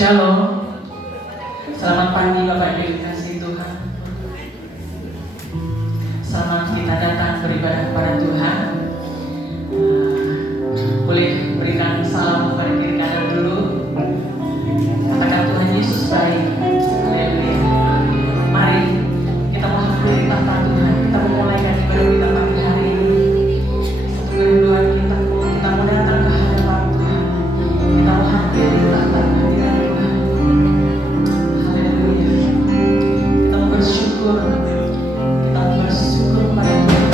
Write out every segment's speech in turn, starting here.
Shalom, selamat pagi Bapak Ibu yang dikasihi Tuhan. Selamat kita datang beribadah kepada Tuhan. Boleh berikan salam kepada kiri kanan dulu. Katakan Tuhan Yesus baik. Haleluya. Mari kita menghampiri tahta Tuhan. Kita memulaikan ibadah kita pagi hari ini. Satu kerinduan kita mau datang ke hadapan Tuhan. Kita menghampiri tahta kehadiran Tuhan. Haleluya. Kita bersyukur. Kita bersyukur kepada Tuhan.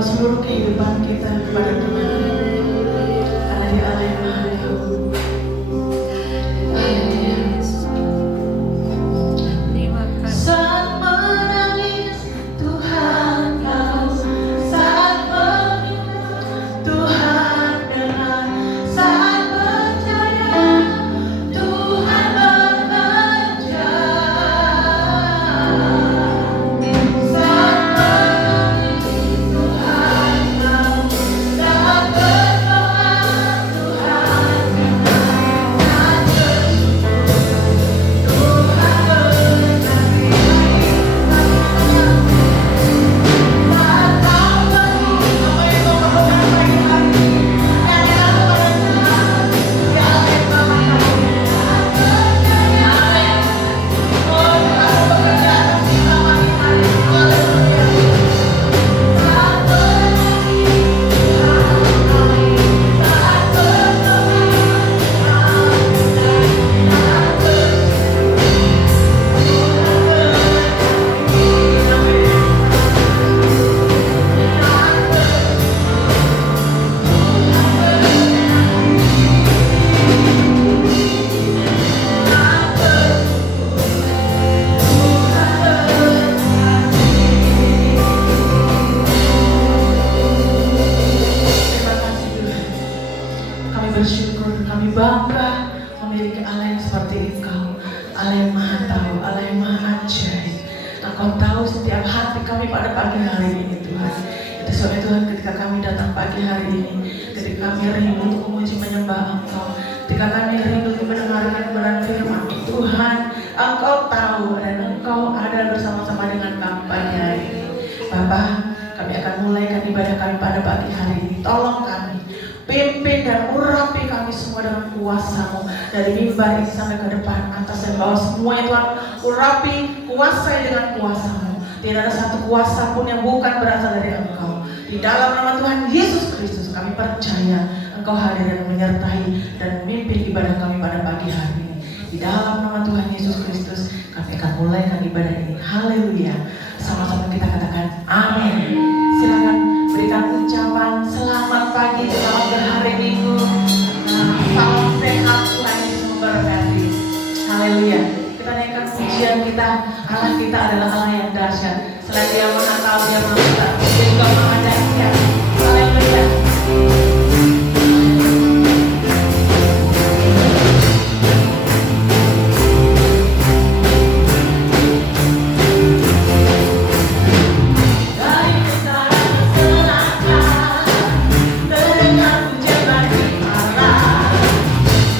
membawa seluruh kehidupan kita kepada Tuhan. Karena Dia Allah yang Maha Tahu. Saat menangis Tuhan tahu, saat meminta Tuhan dengar, saat percaya Tuhan bekerja. Saat menangis Tuhan tahu, saat berdoa Tuhan dengar, saat bersyukur Tuhan berkati. Saat kau pergi, apa yang kau lakukan pagi hari ini, katakan kepada Tuhan, Dia Allah yang Maha Tahu. Amin. Oh, Tuhan bekerja atas kita pagi hari ini. Haleluya. Saat menangis Tuhan tahu, saat berdoa Tuhan dengar, saat bersyukur Tuhan berkati. Amin. Terima kasih Tuhan. Kami bersyukur, kami bangga memiliki Allah yang seperti Engkau, Allah yang Maha Tahu, Allah yang Maha Ajaib. Engkau tahu setiap hati kami pada pagi hari ini Tuhan. Itu sebabnya Tuhan, ketika kami datang pagi hari ini, ketika kami rindu untuk memuji menyembah Engkau, ketika kami rindu untuk mendengarkan kebenaran firman Tuhan, Engkau tahu dan Engkau ada bersama-sama dengan kami pagi hari ini. Bapa, kami akan mulaikan ibadah kami pada pagi hari ini. Tolong kami, pimpin dan urapi kami semua dengan kuasa-Mu. Dari mimbar ini sampai ke depan, atas dan bawah semua Tuhan, urapi, kuasai dengan kuasa-Mu. Tidak ada satu kuasa pun yang bukan berasal dari Engkau. Di dalam nama Tuhan Yesus Kristus kami percaya Engkau hadir dan menyertai dan memimpin ibadah kami pada pagi hari ini. Di dalam nama Tuhan Yesus Kristus kami akan mulaikan ibadah ini. Haleluya. Sama-sama kita katakan amin. Silakan berikan ucapan selamat pagi, selamat berhari Minggu. Salam sehat, Tuhan Yesus memberkati. Haleluya. Kita naikkan pujian kita. Allah kita adalah Allah yang dahsyat. Selain Dia Maha Tahu, Dia Maha Besar, Dia juga Maha dahsyat. Haleluya. Dari utara ke selatan, terdengar hujan bagi arah.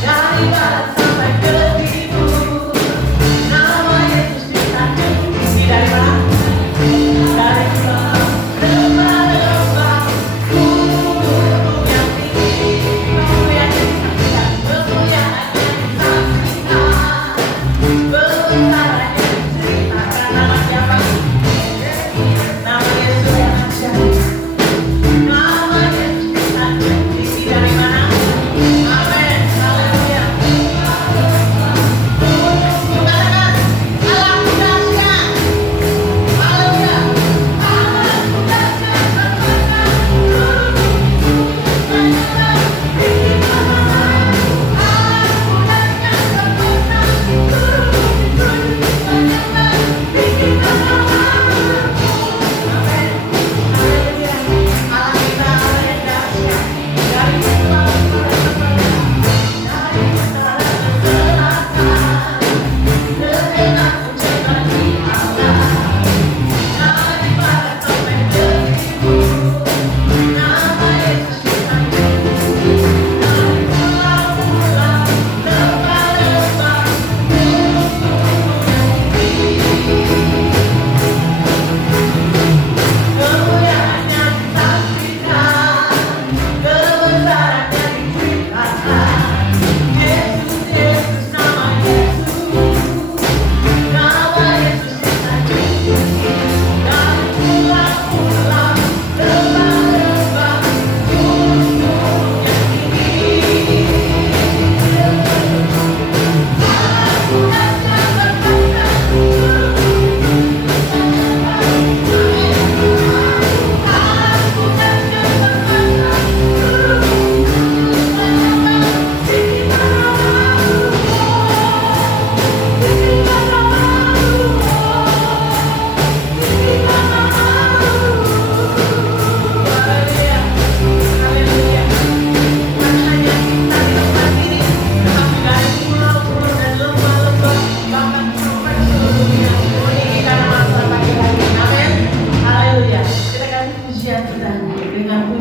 Dari barat sampai ke timur, nama Yesus disanjung. Dari mana? Dari bawah ke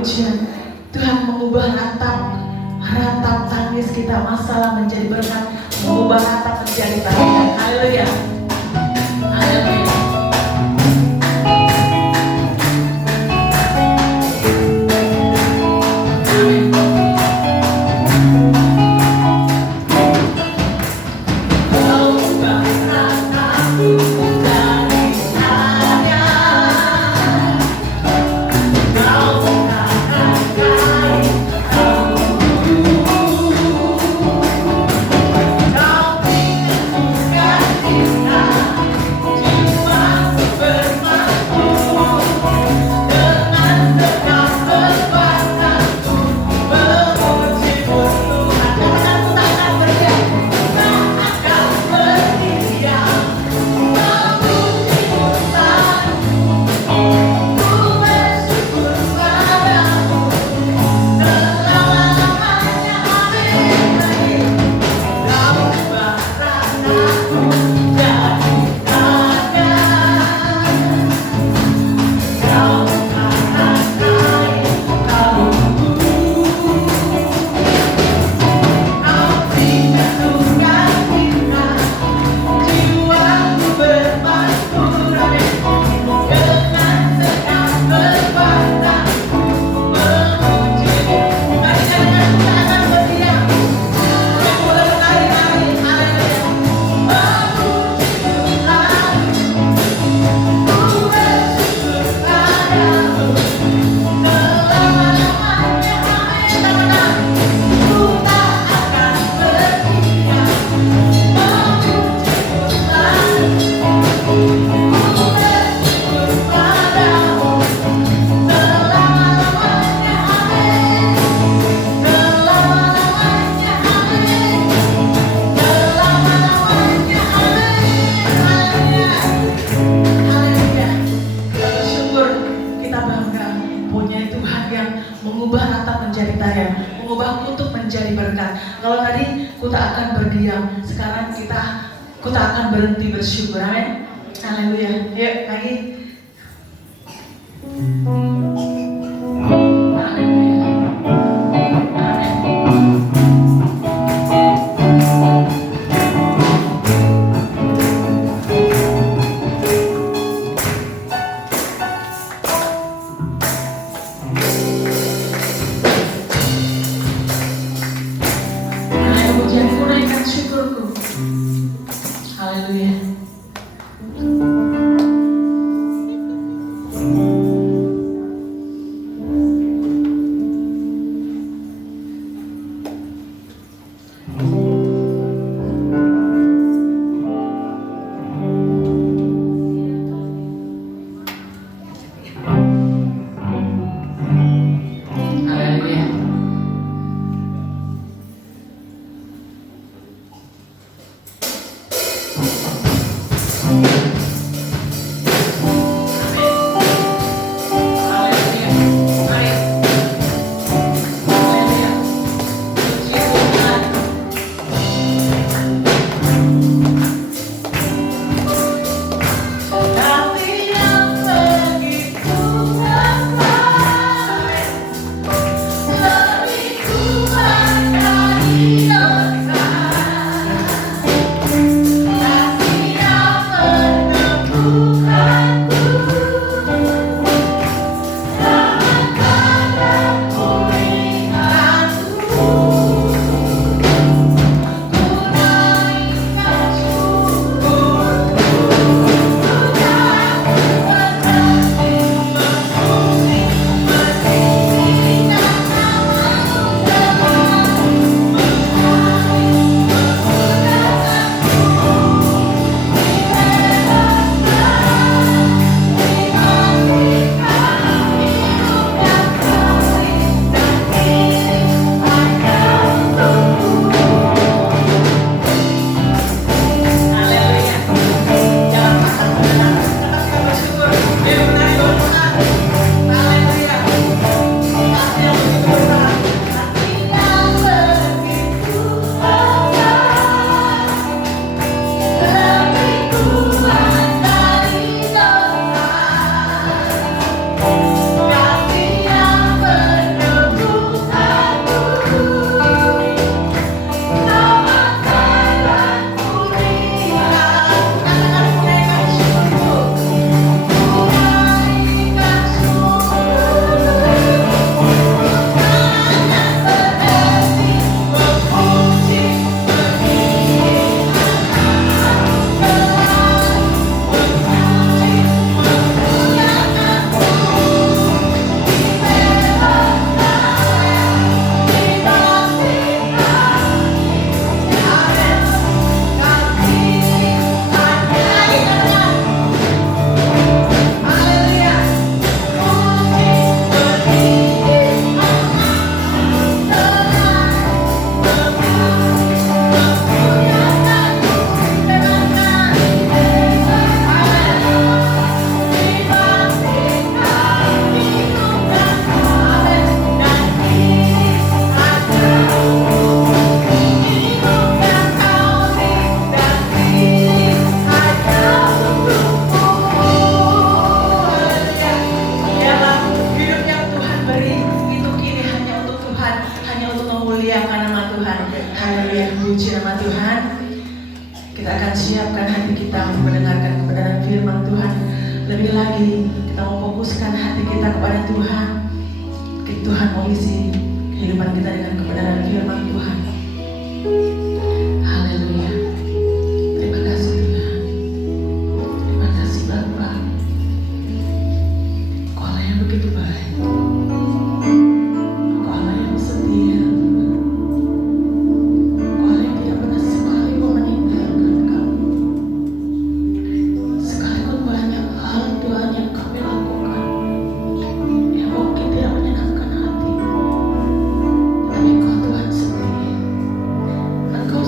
pujian. Tuhan mengubah ratap tangis kita, masalah menjadi berkat, mengubah ratap menjadi tarikan. Haleluya. Haleluya. Kalau tadi kita akan berdiam, sekarang kita akan berhenti bersyukur. Amin. Haleluya. Yuk lagi. Haleluya. Puji nama Tuhan. Kita akan siapkan hati kita untuk mendengarkan kebenaran firman Tuhan. Lebih lagi kita mau fokuskan hati kita kepada Tuhan. Tuhan mau isi kehidupan kita dengan kebenaran firman Tuhan. Haleluya. Terima kasih Tuhan. Terima kasih Bapa. Kau Allah yang begitu baik. Kau Allah yang setia. Kau Allah yang tidak pernah sekali mau meninggalkan kami. Sekalipun banyak hal Tuhan yang kami lakukan yang mungkin tidak menyenangkan hati, tapi Kau Tuhan setia. Engkau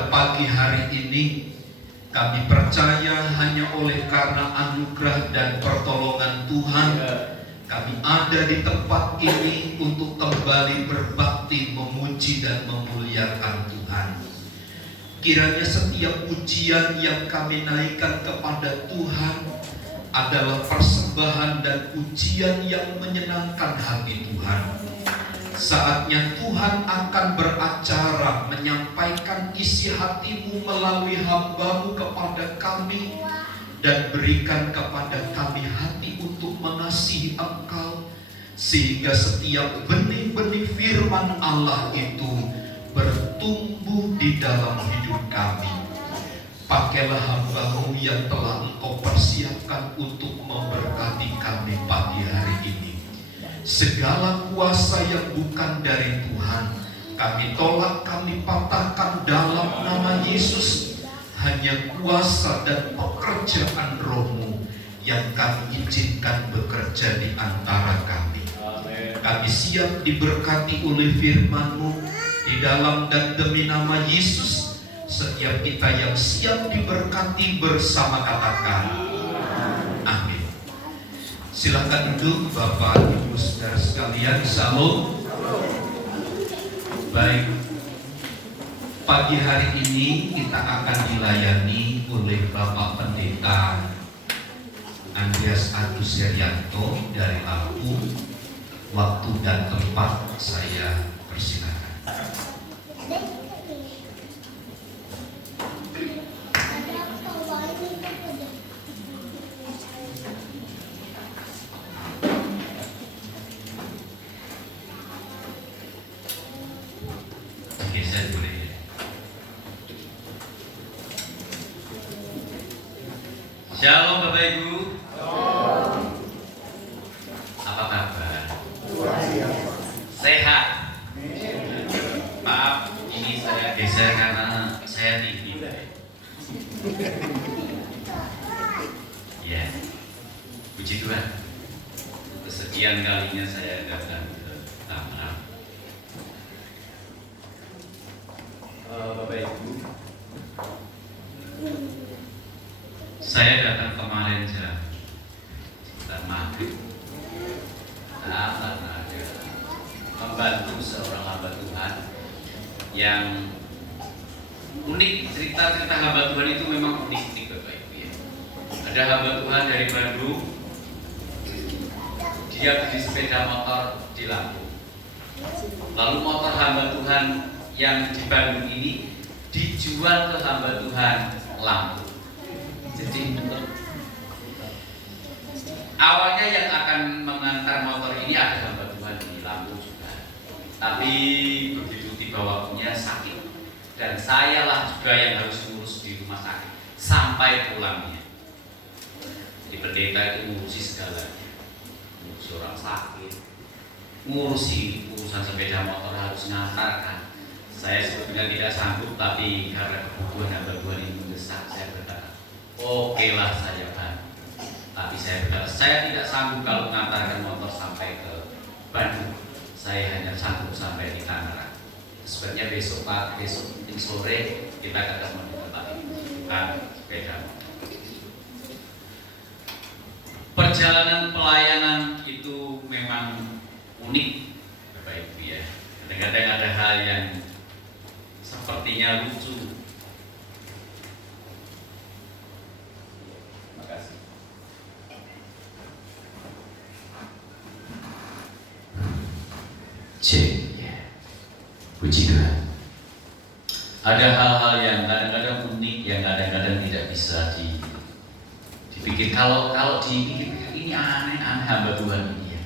pada pagi hari ini kami percaya hanya oleh karena anugerah dan pertolongan Tuhan kami ada di tempat ini untuk kembali berbakti, memuji dan memuliakan Tuhan. Kiranya setiap pujian yang kami naikkan kepada Tuhan adalah persembahan dan pujian yang menyenangkan hati Tuhan. Saatnya Tuhan akan beracara menyampaikan isi hatimu melalui hamba-Mu kepada kami, dan berikan kepada kami hati untuk mengasihi Engkau, sehingga setiap benih-benih firman Allah itu bertumbuh di dalam hidup kami. Pakailah hamba-Mu yang telah Engkau persiapkan untuk memberkati kami pagi hari ini. Segala kuasa yang bukan dari Tuhan kami tolak, kami patahkan dalam nama Yesus. Hanya kuasa dan pekerjaan Roh-Mu yang kami izinkan bekerja di antara kami. Kami siap diberkati oleh firman-Mu di dalam dan demi nama Yesus. Setiap kita yang siap diberkati bersama katakan amin. Silakan duduk Bapak Ibu Saudara sekalian. Salam. Baik, pagi hari ini kita akan dilayani oleh Bapak Pendeta Andreas Agus Herianto dari Lampung. Waktu dan tempat saya persilakan. Shalom Bapak Ibu. Apa kabar? Sehat? Maaf, ini saya geser karena saya tinggi. Ya, puji Tuhan. Kesekian kalinya saya datang ke kamar. Bapak Ibu, saya datang kemarin jam sekitar maghrib karena ada membantu seorang hamba Tuhan yang unik. Cerita-cerita hamba Tuhan itu memang unik Bapak Ibu ya. Ada hamba Tuhan dari Bandung, dia beli sepeda motor di Lampung. Lalu motor hamba Tuhan yang di Bandung ini dijual ke hamba Tuhan Lampung. Jadi awalnya yang akan mengantar motor ini ada hamba Tuhan di Lampung juga, tapi begitu tiba waktunya sakit dan sayalah juga yang harus ngurus di rumah sakit sampai pulangnya. Jadi pendeta itu ngurusi segalanya, ngurus orang sakit, ngurusi urusan sepeda motor, harus ngantarkan. Saya sebetulnya tidak sanggup, tapi karena kebutuhan hamba Tuhan ini mendesak, saya berkata, oke lah saya bantu. Tapi saya berkata, saya tidak sanggup kalau mengantarkan motor sampai ke Bandung. Saya hanya sanggup sampai di Tangerang. Sebenarnya besok sore kita akan di tempat ini, bukan sepeda motor. Perjalanan pelayanan itu memang unik Bapak Ibu ya. Kadang-kadang ada hal yang sepertinya lucu. Terima kasih. Puji Tuhan. Ada hal-hal yang kadang-kadang unik, yang kadang-kadang tidak bisa dipikir. Kalau dipikir ini aneh hamba Tuhan ini ya.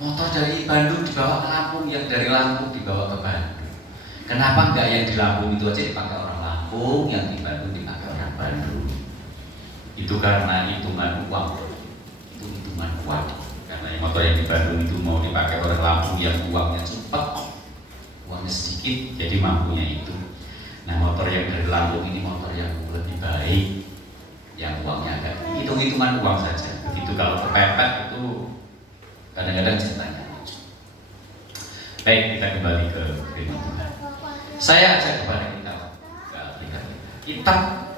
Motor dari Bandung dibawa ke Lampung, yang dari Lampung dibawa ke Bandung. Kenapa enggak yang di Lampung itu aja dipakai orang Lampung, yang di Bandung dipakai orang Bandung? Itu karena hitungan uang. Itu hitungan uang. Karena motor yang di Bandung itu mau dipakai orang Lampung yang uangnya cepat, uangnya sedikit, jadi mampunya itu. Nah, motor yang dari Lampung ini motor yang lebih baik, yang uangnya agak hitung-hitungan uang saja. Begitu kalau kepepet itu kadang-kadang ceritanya lucu. Baik, kita kembali ke firman Tuhan. Saya ajak kepada kita Kitab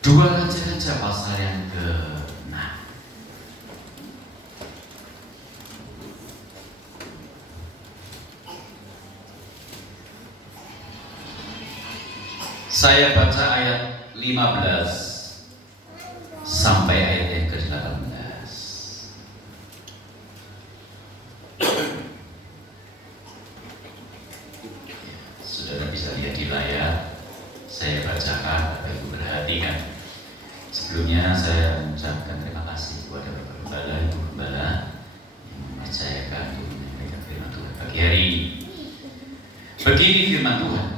2 Raja-Raja pasal yang ke-6. Saya baca ayat 15 sampai ayat yang ke-18. Saudara bisa lihat di layar. Saya bacakan, Bapak Ibu perhatikan. Sebelumnya saya mengucapkan terima kasih kepada Bapak Gembala, Ibu Gembala yang mempercayakan untuk menyampaikan firman Tuhan pagi hari ini. Begini firman Tuhan.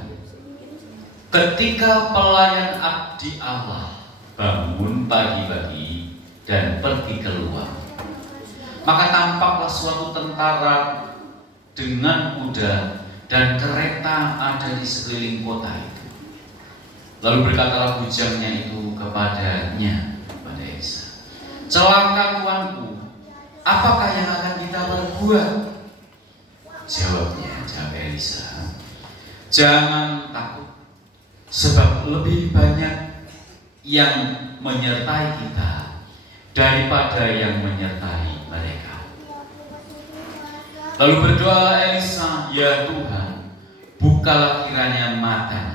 Ketika pelayan abdi Allah bangun pagi-pagi dan pergi keluar, maka tampaklah suatu tentara dengan kuda dan kereta ada di sekeliling kota itu. Lalu berkatalah bujangnya itu kepadanya, kepada Elisa, "Celaka tuanku, apakah yang akan kita perbuat?" Jawab Elisa, "Jangan takut, sebab lebih banyak yang menyertai kita daripada yang menyertai mereka." Lalu berdoalah Elisa, "Ya Tuhan, bukalah kiranya matanya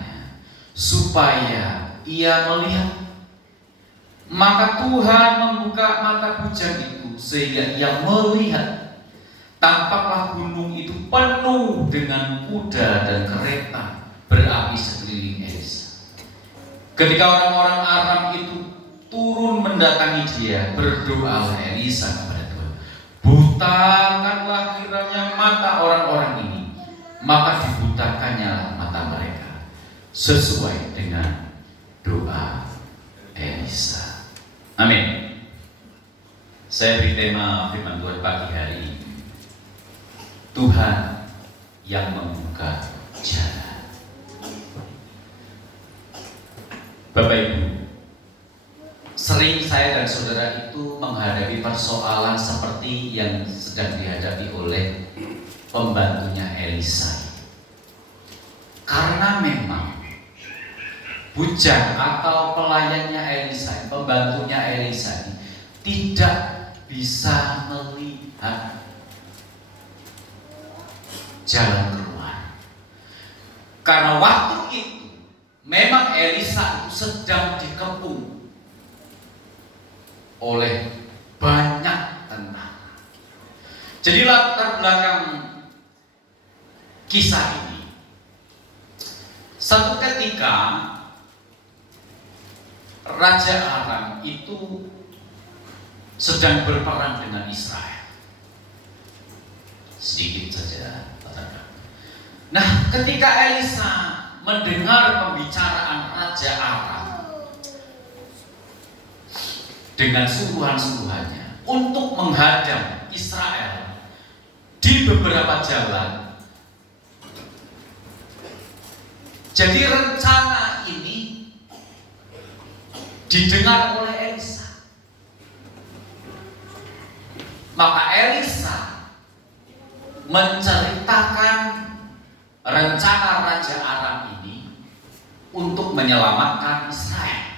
supaya ia melihat." Maka Tuhan membuka mata bujang itu sehingga ia melihat. Tampaklah gunung itu penuh dengan kuda dan kereta berapi sekeliling Elisa. Ketika orang-orang Aram itu turun mendatangi dia, berdoalah Elisa kepada Tuhan, "Butakanlah kiranya mata orang-orang ini." Maka dibutakannya mata mereka sesuai dengan doa Elisa. Amin. Saya beri tema firman Tuhan pagi hari ini, Tuhan yang membuka jalan. Bapak Ibu, sering saya dan saudara itu menghadapi persoalan seperti yang sedang dihadapi oleh pembantunya Elisa. Karena memang bujang atau pelayannya Elisa, pembantunya Elisa tidak bisa melihat jalan keluar. Karena waktu itu memang Elisa itu sedang dikepung oleh banyak tentara. Jadi latar belakang kisah ini, satu ketika Raja Aram itu sedang berperang dengan Israel. Sedikit saja. Nah, ketika Elisa mendengar pembicaraan Raja Aram dengan suruhan-suruhannya untuk menghadang Israel di beberapa jalan, jadi rencana ini didengar oleh Elisa. Maka Elisa menceritakan rencana Raja Aram ini untuk menyelamatkan Israel.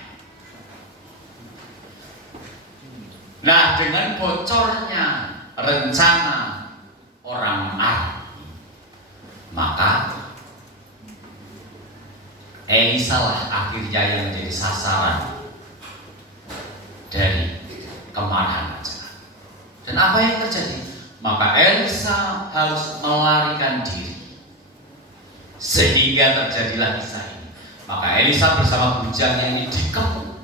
Nah, dengan bocornya rencana orang Aram, maka Elisa lah akhirnya yang jadi sasaran dari kemarahan Raja. Dan apa yang terjadi? Maka Elisa harus melarikan diri, sehingga terjadilah kisah ini. Maka Elisa bersama bujangnya ini dikepung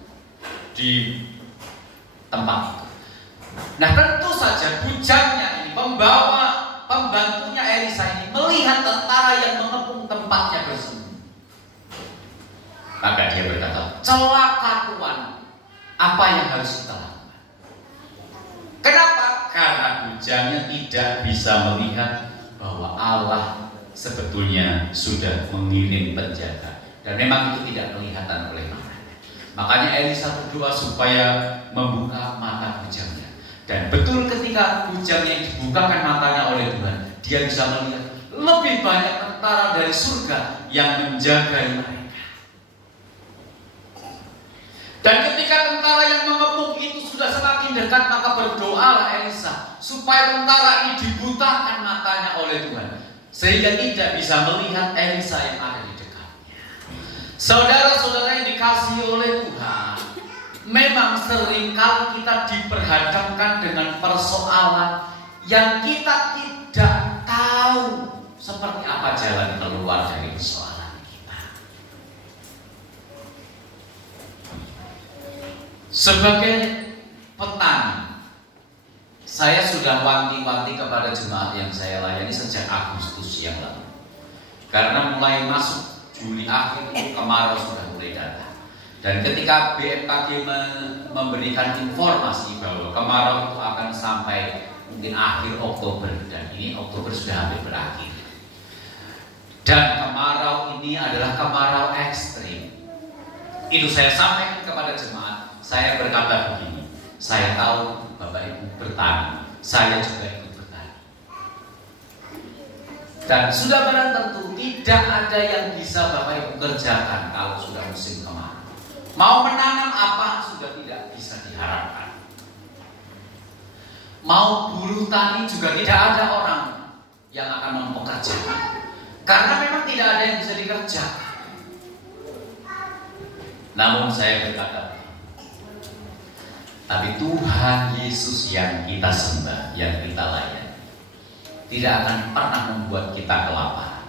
di tempat itu. Nah, tentu saja bujangnya ini, pembawa pembantunya Elisa ini melihat tentara yang mengepung tempatnya bersembunyi. Maka dia berkata, "Celaka Tuhan, apa yang harus kita lakukan?" Kenapa? Karena bujangnya tidak bisa melihat bahwa Allah sebetulnya sudah mengirim penjaga, dan memang itu tidak kelihatan oleh matanya. Makanya Elisa berdoa supaya membuka mata bujangnya. Dan betul ketika bujangnya dibukakan matanya oleh Tuhan, dia bisa melihat lebih banyak tentara dari surga yang menjaga mereka. dekat, maka berdoalah Elisa supaya tentara ini dibutakan matanya oleh Tuhan, sehingga tidak bisa melihat Elisa yang ada di dekatnya. Saudara-saudara yang dikasihi oleh Tuhan, memang seringkali kita diperhadapkan dengan persoalan yang kita tidak tahu seperti apa jalan keluar dari persoalan kita. Sebagai petani, saya sudah wanti-wanti kepada jemaat yang saya layani sejak Agustus yang lalu. Karena mulai masuk Juli akhir kemarau sudah mulai datang. Dan ketika BMKG memberikan informasi bahwa kemarau itu akan sampai mungkin akhir Oktober, dan ini Oktober sudah hampir berakhir. Dan kemarau ini adalah kemarau ekstrim. Itu saya sampaikan kepada jemaat. Saya berkata begini, saya tahu Bapak Ibu bertani, saya juga ikut bertani. Dan sudah barang tentu tidak ada yang bisa Bapak Ibu kerjakan kalau sudah musim kemarau. Mau menanam apa sudah tidak bisa diharapkan. Mau buruh tani juga tidak ada orang yang akan mempekerjakan, karena memang tidak ada yang bisa dikerjakan. Namun saya berkata, tapi Tuhan Yesus yang kita sembah, yang kita layani, tidak akan pernah membuat kita kelaparan.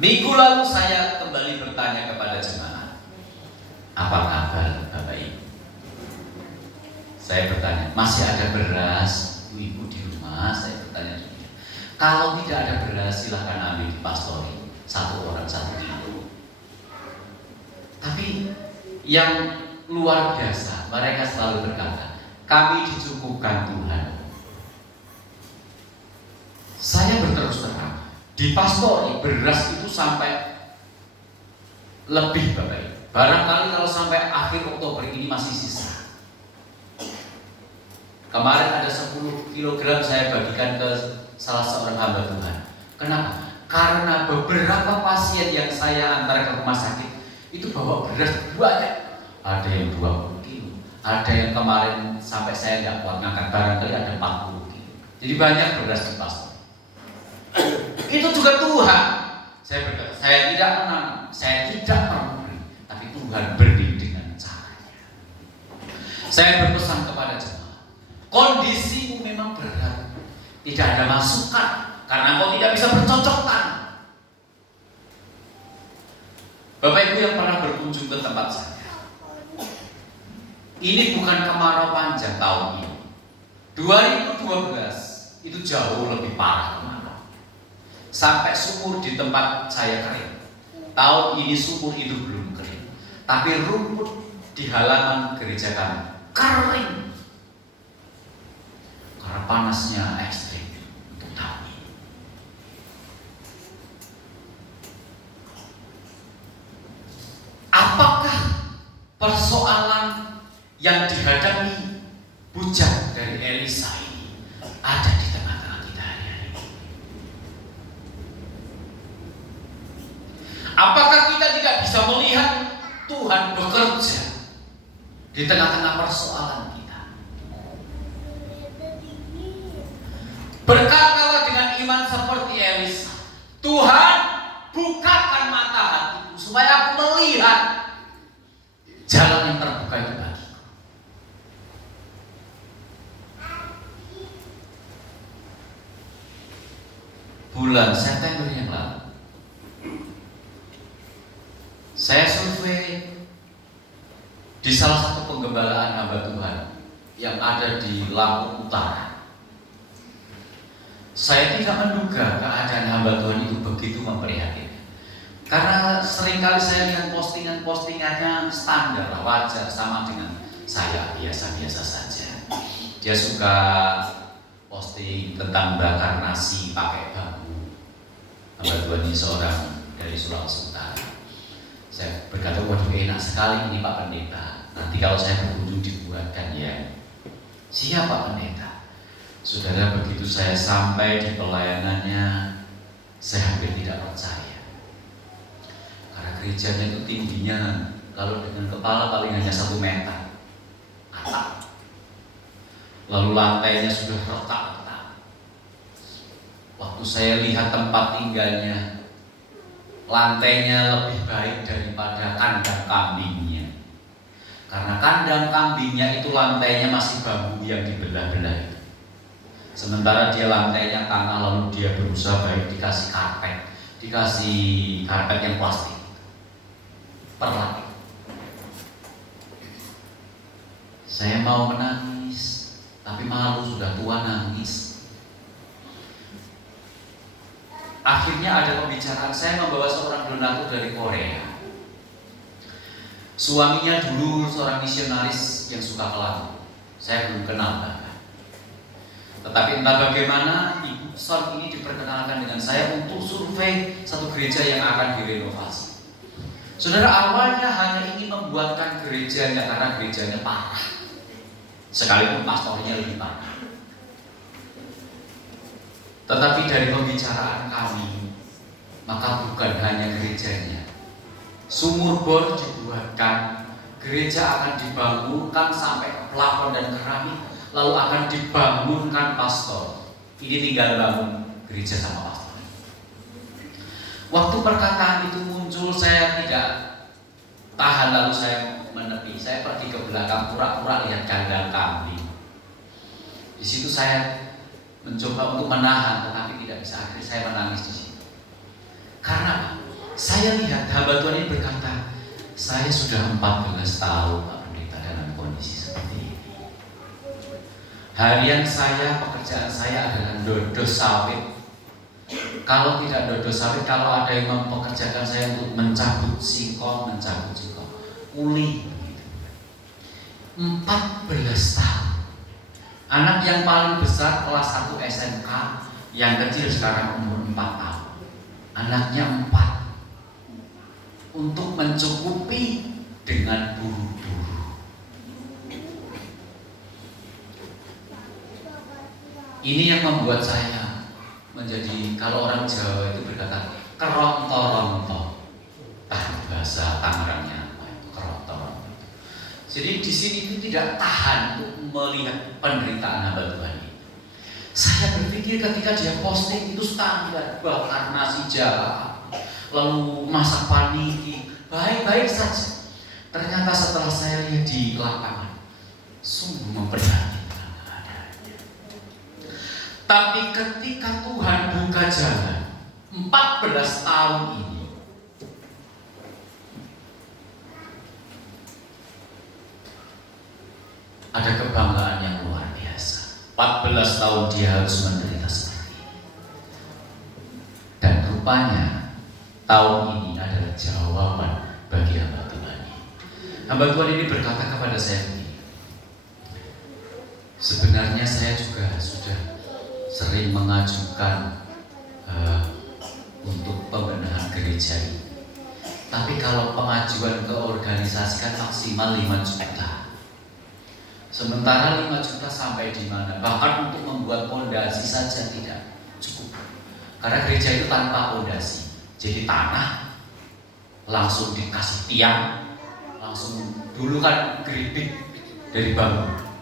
Minggu lalu saya kembali bertanya kepada jemaat, apa kabar Bapak Ibu? Saya bertanya, masih ada beras ibu di rumah? Saya bertanya demikian. Kalau tidak ada beras, silahkan ambil di pastori, 1 orang 1 kilo. Tapi yang luar biasa, mereka selalu berkata, kami dicukupkan Tuhan. Saya berterus terang, di pastori beras itu sampai lebih Bapak Ibu. Barangkali kalau sampai akhir Oktober ini masih sisa. Kemarin ada 10 kg saya bagikan ke salah seorang hamba Tuhan. Kenapa? Karena beberapa pasien yang saya antar ke rumah sakit itu bawa beras banyak. Ada yang 20 kilo, ada yang kemarin sampai saya nggak kuat ngangkat, barangkali ada 40 kilo. Jadi banyak beras di pastor. Itu juga Tuhan. Saya berkata, saya tidak menanam, saya tidak memberi, tapi Tuhan beri dengan caranya. Saya berpesan kepada jemaat, kondisimu memang berat, tidak ada masukan karena kau tidak bisa bercocok tanam. Bapak Ibu yang pernah berkunjung ke tempat saya, ini bukan kemarau panjang tahun ini. 2012 itu jauh lebih parah kemarau, sampai sumur di tempat saya kering. Tahun ini sumur itu belum kering, tapi rumput di halaman gereja kami kering karena panasnya ekstrim untuk tahun ini. Apakah persoalan yang dihadapi bujang dari Elisa ini ada di tengah-tengah kita hari-hari ini? Apakah kita tidak bisa melihat Tuhan bekerja di tengah-tengah persoalan kita? Berkatalah dengan iman seperti Elisa, Tuhan, bukakan mata hatiku supaya aku melihat jalan yang terbuka itu bagiku. Bulan September yang lalu, saya survei di salah satu penggembalaan hamba Tuhan yang ada di Lampung Utara. Saya tidak menduga keadaan hamba Tuhan itu begitu memprihatinkan, karena seringkali saya lihat postingan-postingannya standar, wajar, sama dengan saya, biasa-biasa saja. Dia suka posting tentang bakar nasi pakai bambu. Hamba Tuhan ini seorang dari Sulawesi Utara. Saya berkata, waduh enak sekali ini Pak Pendeta. Nanti kalau saya berkunjung dibuatkan ya. Siapa Pak Pendeta? Saudara, begitu saya sampai di pelayanannya, saya hampir tidak percaya. Karena gerejanya itu tingginya, kalau dengan kepala paling hanya 1 meter. Atap. lalu lantainya sudah retak-retak. Waktu saya lihat tempat tinggalnya, lantainya lebih baik daripada kandang kambingnya. Karena kandang kambingnya itu lantainya masih bambu yang dibelah-belah itu. Sementara dia lantainya tanah, lalu dia berusaha baik dikasih karpet yang plastik perlapis. Saya mau menangis, tapi malu, sudah tua nangis. Akhirnya ada pembicaraan, saya membawa seorang donatur dari Korea. Suaminya dulu seorang misionaris yang suka ke laut. Saya belum kenal bahkan. Tetapi entah bagaimana Ibu Son ini diperkenalkan dengan saya untuk survei satu gereja yang akan direnovasi. Saudara, awalnya hanya ingin membuatkan gerejanya karena gerejanya parah, sekalipun pastornya lebih parah. Tetapi dari pembicaraan kami, maka bukan hanya gerejanya, sumur bor dibuatkan, gereja akan dibangunkan sampai ke plafon dan keramik, lalu akan dibangunkan pastor. Ini tinggal bangun gereja sama pastor. Waktu perkataan itu muncul, saya tidak tahan, lalu saya menepi. Saya pergi ke belakang, pura-pura lihat kandang kambing. Di situ saya mencoba untuk menahan, tetapi tidak bisa. Akhirnya saya menangis di situ. Karena apa? Saya lihat hamba Tuhan ini berkata, saya sudah 14 tahun Pak Pendeta dalam kondisi seperti ini. Harian saya, pekerjaan saya adalah dodos sawit. Kalau tidak dodos sawit, kalau ada yang mempekerjakan saya untuk mencabut singkong, uli. 14 tahun. Anak yang paling besar kelas 1 SMK, yang kecil sekarang umur 4 tahun. Anaknya 4. Untuk mencukupi dengan buru-buru. Ini yang membuat saya menjadi, kalau orang Jawa itu berkata keronto-ronto. Bahasa Tangerangnya apa itu, keronto-ronto. Jadi di sini itu tidak tahan untuk melihat penderitaan hamba Tuhan ini. Saya berpikir ketika dia posting itu standar, bakar nasi jalan, lalu masak paniki, baik-baik saja. Ternyata setelah saya lihat di lapangan, sungguh memprihatinkan. Tapi ketika Tuhan buka jalan 14 tahun ini, ada kebanggaan yang luar biasa. 14 tahun dia harus menderita seperti ini. Dan rupanya tahun ini adalah jawaban bagi hamba Tuhan ini. Hamba Tuhan ini berkata kepada saya begini, sebenarnya saya juga sudah sering mengajukan untuk pembenahan gereja ini. Tapi kalau pengajuan ke organisasi kan maksimal 5 juta. Sementara 5 juta sampai di mana? Bahkan untuk membuat pondasi saja tidak cukup. Karena gereja itu tanpa pondasi. Jadi tanah langsung dikasih tiang, langsung dulu kan geribik dari bambu.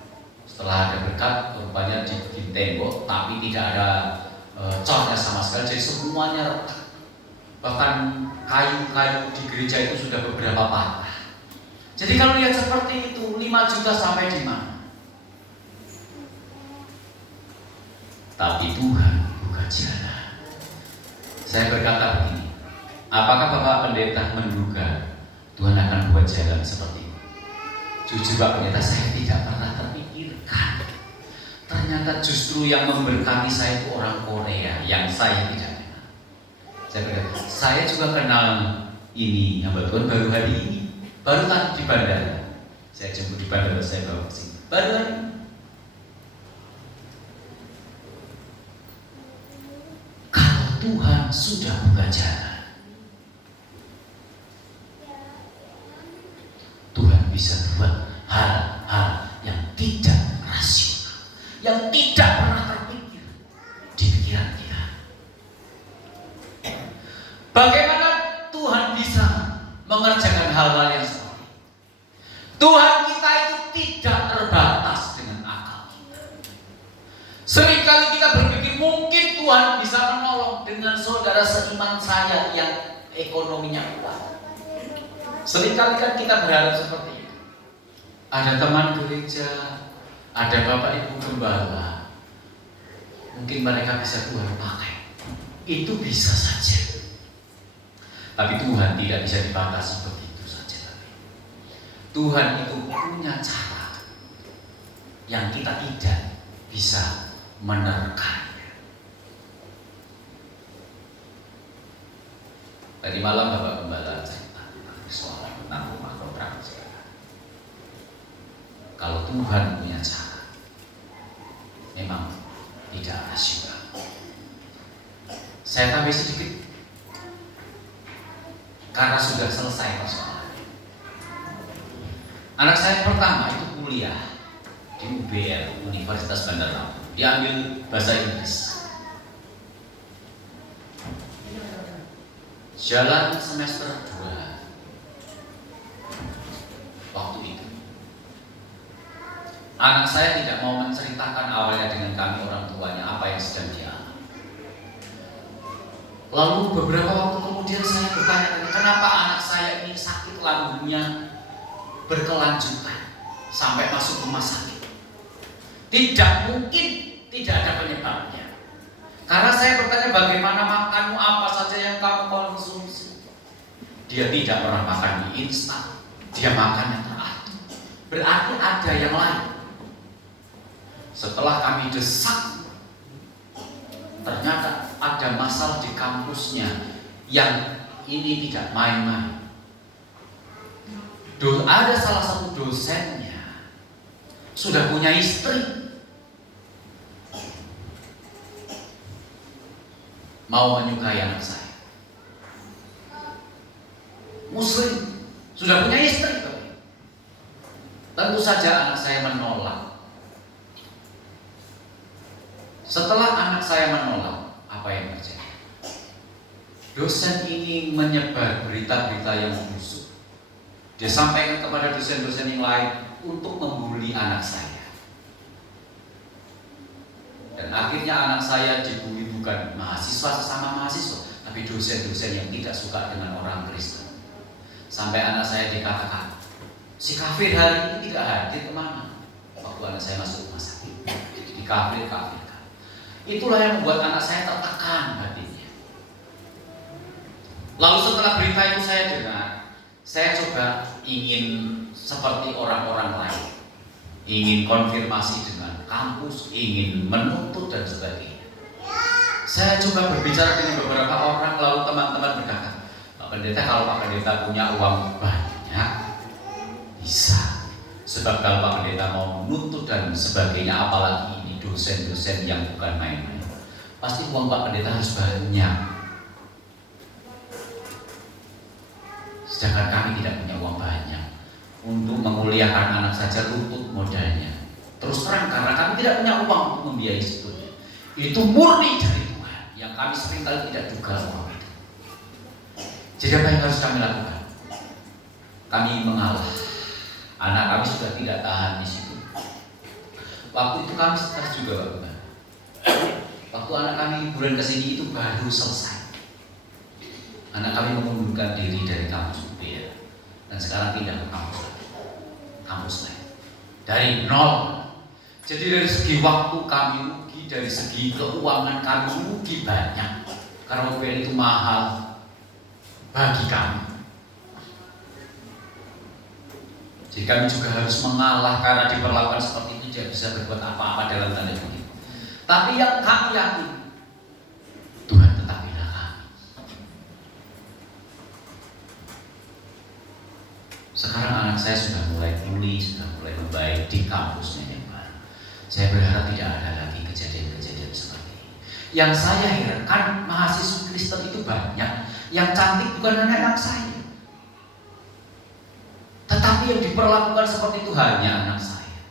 Setelah ada berkat, rupanya dibikin tembok, tapi tidak ada cornya sama sekali, jadi semuanya retak. Bahkan kayu-kayu di gereja itu sudah beberapa patah. Jadi kalau lihat seperti itu, 5 juta sampai di mana? Tapi Tuhan buka jalan. Saya berkata begini, apakah Bapak Pendeta menduga Tuhan akan buat jalan seperti ini? Jujur Pak Pendeta, saya tidak pernah terpikirkan. Ternyata justru yang memberkati saya itu orang Korea yang saya tidak kenal. Saya berkata, saya juga kenal ini hamba Tuhan baru hari ini. Baru tadi di bandara. Saya jemput di bandara, saya bawa ke sini. Baru hari ini. Kalau Tuhan sudah buka jalan, Tuhan bisa buat hal-hal yang tidak rasional, yang tidak pernah terpikir di pikiran kita. Bagaimana Tuhan bisa mengerjakan hal-hal yang seperti ini? Tuhan kita itu tidak terbatas dengan akal kita. Seringkali kita berpikir mungkin Tuhan bisa menolong dengan saudara seiman saya yang ekonominya kuat. Seringkali kan kita berharap seperti itu. Ada teman gereja, ada bapak ibu gembala, mungkin mereka bisa Tuhan pakai. Itu bisa saja. Tapi Tuhan tidak bisa dibatasi begitu saja. Tuhan itu punya cara yang kita tidak bisa menerkannya. Tadi malam Bapak Gembala cerita tentang rumah kontrak sekarang. Kalau Tuhan punya cara, memang tidak rasional. Saya tambah sedikit, karena sudah selesai persoalan. Anak saya pertama itu kuliah di UBL, Universitas Bandar Lampung. Diambil bahasa Inggris. Jalan semester 2 waktu itu. Anak saya tidak mau menceritakan awalnya dengan kami orang tuanya apa yang sedang dialami. Lalu beberapa waktu kemudian saya bertanya, kenapa anak saya ini sakit lambungnya berkelanjutan sampai masuk rumah sakit? Tidak mungkin tidak ada penyebabnya. Karena saya bertanya bagaimana makanmu, apa saja yang kamu konsumsi. Dia tidak pernah makan mie instan, dia makan yang teratur. Berarti ada yang lain. Setelah kami desak, ternyata ada masalah di kampusnya yang ini tidak main-main. Ada salah satu dosennya sudah punya istri, mau menyukai anak saya. Muslim, sudah punya istri. Tentu saja anak saya menolak. Setelah anak saya menolak, apa yang terjadi? Dosen ini menyebar berita-berita yang busuk. Dia sampaikan kepada dosen-dosen yang lain untuk membuli anak saya. Dan akhirnya anak saya dibully bukan mahasiswa sesama mahasiswa, tapi dosen-dosen yang tidak suka dengan orang Kristen. Sampai anak saya dikatakan, si kafir hari ini tidak hadir kemana? Waktu anak saya masuk rumah sakit, di kafir-kafirkan. Itulah yang membuat anak saya tertekan hatinya. Lalu setelah berita itu saya dengar, saya coba ingin seperti orang-orang lain, ingin konfirmasi dengan kampus, ingin menuntut dan sebagainya. Saya coba berbicara dengan beberapa orang, lalu teman-teman berkata, Pak Pendeta, kalau Pak Pendeta punya uang banyak, bisa. Sebab kalau Pak Pendeta mau menuntut dan sebagainya, apalagi ini dosen-dosen yang bukan main-main, pasti uang Pak Pendeta harus banyak. Sedangkan kami tidak punya uang banyak untuk memuliakan anak saja, lutut modalnya. Terus terang, karena kami tidak punya uang untuk membiayai sebetulnya. Itu murni dari Tuhan yang kami seringkali tidak duga uang itu. Jadi apa yang harus kami lakukan? Kami mengalah. Anak kami sudah tidak tahan di situ. Waktu itu kami stres juga, Bapak. Waktu anak kami bulan kesini itu baru selesai. Anak kami mengundurkan diri dari kampus UPL dan sekarang pindah ke kampus lain. Dari nol. Jadi dari segi waktu kami rugi, dari segi keuangan kami rugi banyak. Karena UPL itu mahal bagi kami. Jadi kami juga harus mengalah karena diperlakukan seperti itu, tidak bisa berbuat apa-apa dalam tanda kutip. Tapi yang kami yakin, Tuhan tetap bela kami. Sekarang anak saya sudah mulai pulih, sudah mulai membaik di kampusnya yang baru. Saya berharap tidak ada lagi kejadian-kejadian seperti ini. Yang saya herankan, mahasiswa Kristen itu banyak. Yang cantik bukan hanya anak saya, tetapi yang diperlakukan seperti itu hanya anak saya.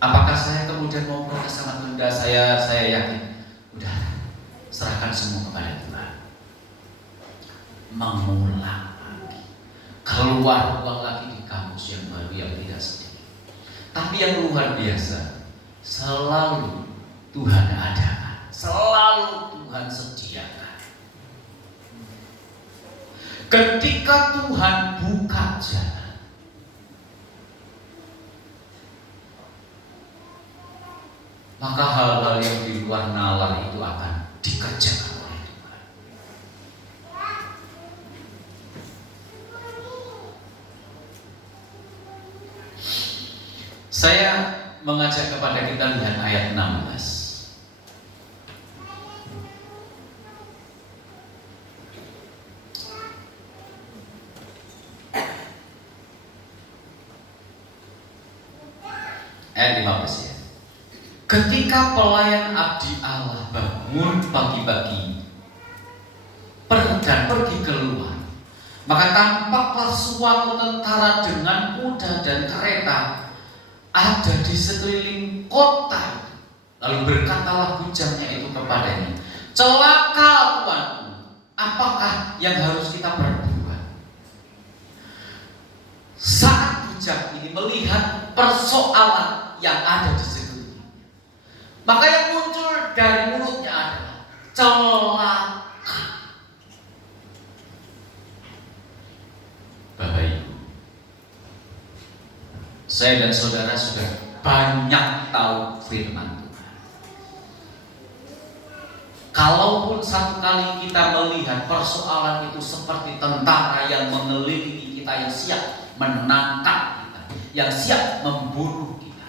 Apakah saya kemudian mau protes sama Tuhan? Saya yakin, udah serahkan semua kepada Tuhan. Mengulang lagi, keluar uang lagi di kampus yang baru yang tidak sedikit. Tapi yang luar biasa, selalu Tuhan adakan, selalu Tuhan sediakan. Ketika Tuhan buka jalan, maka hal-hal yang di luar nalar itu akan dikerjakan oleh Tuhan. Saya mengajak kepada kita lihat ayat 16. Ayat 15 ya. Ketika pelayan abdi Allah bangun pagi-pagi dan pergi keluar, maka tampaklah suatu tentara dengan kuda dan kereta ada di sekeliling kota. Lalu berkatalah bujangnya itu kepadanya, celaka tuanku, apakah yang harus kita perbuat? Saat bujang ini melihat persoalan yang ada di sekeliling, maka yang muncul dari mulutnya adalah celaka. Bapak Ibu, saya dan saudara sudah banyak tahu firman Tuhan. Kalaupun satu kali kita melihat persoalan itu seperti tentara yang mengelilingi kita, yang siap menangkap kita, yang siap membunuh kita,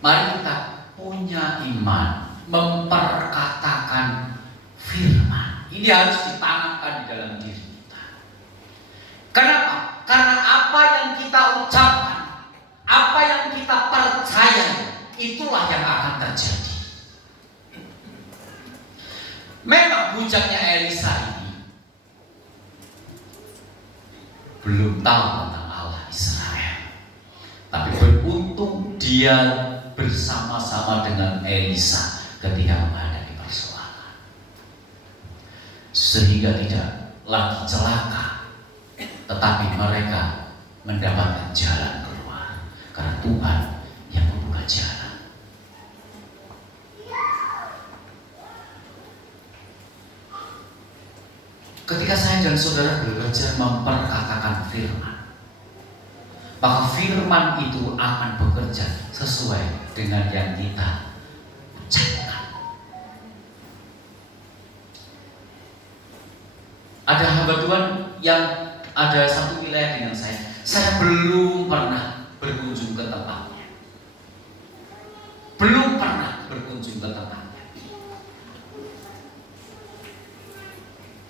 mari kita punya iman, memperkatakan firman. Ini harus ditanamkan di dalam diri kita. Kenapa? Karena apa yang kita ucapkan, apa yang kita percaya, itulah yang akan terjadi. Memang bujangnya Elisa ini belum tahu tentang Allah Israel, tapi beruntung dia bersama-sama dengan Elisa ketika menghadapi persoalan, sehingga tidak lagi celaka, tetapi mereka mendapatkan jalan keluar karena Tuhan yang membuka jalan. Ketika saya dan saudara belajar memperkatakan firman, maka firman itu akan bekerja sesuai dengan yang kita ucapkan. Ada hamba Tuhan yang ada satu wilayah dengan saya belum pernah berkunjung ke tempatnya. Belum pernah berkunjung ke tempatnya.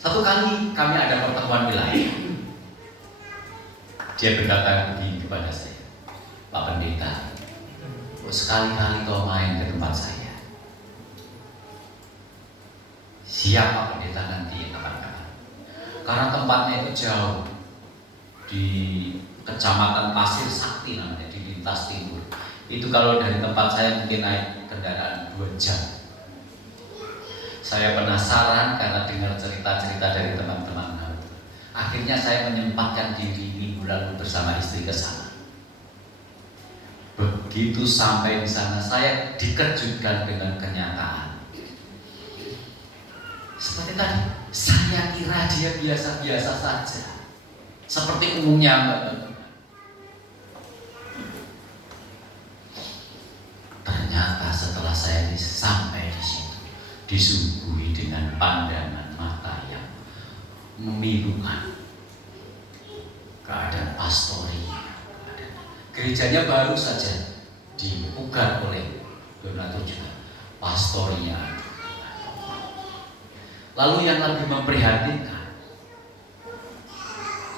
Satu kali kami ada pertemuan wilayah, dia berkata begini kepada saya, Pak Pendeta, sekali-kali kau main ke tempat saya. Siap Pak Pendeta, nanti kapan-kapan. Karena tempatnya itu jauh, di Kecamatan Pasir Sakti namanya, di lintas timur. Itu kalau dari tempat saya mungkin naik kendaraan 2 jam. Saya penasaran karena dengar cerita-cerita dari teman-teman. Akhirnya saya menyempatkan diri minggu lalu bersama istri ke sana. Begitu sampai di sana, saya dikejutkan dengan kenyataan. Seperti tadi, saya kira dia biasa-biasa saja, seperti umumnya Mbak. Ternyata setelah saya sampai di situ, disuguhi dengan pandangan mata yang memilukan. Keadaan pastorinya, gerejanya baru saja dipugar oleh Donato juga, pastorinya. Lalu yang lebih memprihatinkan,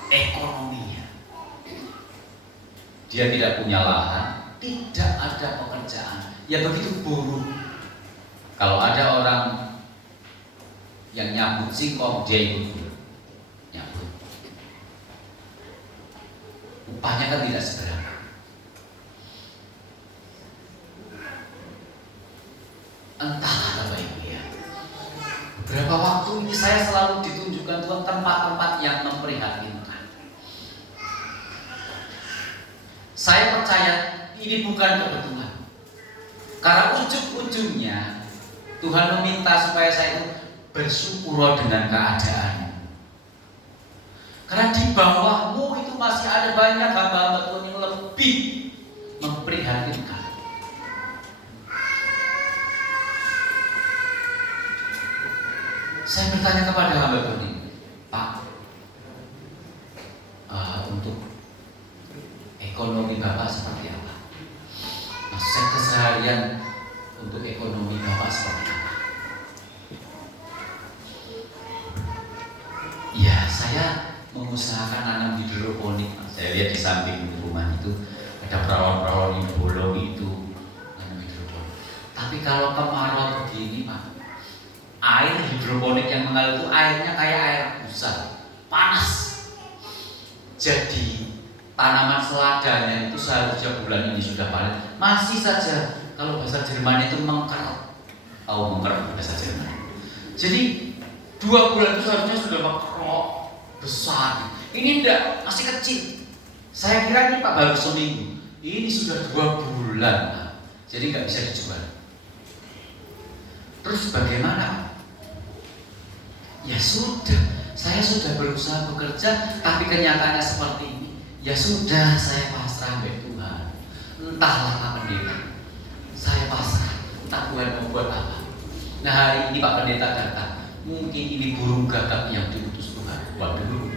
ekonominya. Dia tidak punya lahan, tidak ada pekerjaan, ya begitu buruk. Kalau ada orang yang nyambut singkong, dia ikut nyambut. Upahnya kan tidak seberapa. Entahlah Bapak Ibu ya, beberapa waktu ini saya selalu ditunjukkan Tuhan tempat-tempat yang memprihatinkan. Saya percaya ini bukan kebetulan. Karena ujung-ujungnya Tuhan meminta supaya saya itu bersyukur dengan keadaan. Karena di bawahmu itu masih ada banyak hamba-hamba Tuhan yang lebih memprihatinkan. Saya bertanya kepada hamba Tuhan ini, Pak, untuk ekonomi Bapak seperti apa? Maksud keseharian untuk ekonomi Bapak seperti apa? Ya, saya mengusahakan nanam hidroponik. Saya lihat di samping rumah itu ada perawan-perawan yang bolong itu nanam hidroponik. Tapi kalau kemarau begini, Pak, air hidroponik yang mengalir itu airnya kayak air busa, panas. Jadi tanaman seladanya itu seharusnya bulan ini sudah panen, masih saja kalau bahasa Jerman itu mengker. Tahu mengker bahasa Jerman? Jadi 2 bulan itu seharusnya sudah mengkerok besar. Ini enggak, masih kecil. Saya kira ini Pak baru seminggu. Ini sudah 2 bulan, Pak. Jadi nggak bisa dijual. Terus bagaimana? Ya sudah, saya sudah berusaha bekerja, tapi kenyataannya seperti ini. Ya sudah, saya pasrah kepada Tuhan. Entahlah Pak Pendeta, saya pasrah. Entah Tuhan mau buat apa. Nah hari ini Pak Pendeta datang. Mungkin ini burung gagak yang diutus Tuhan. Waduh,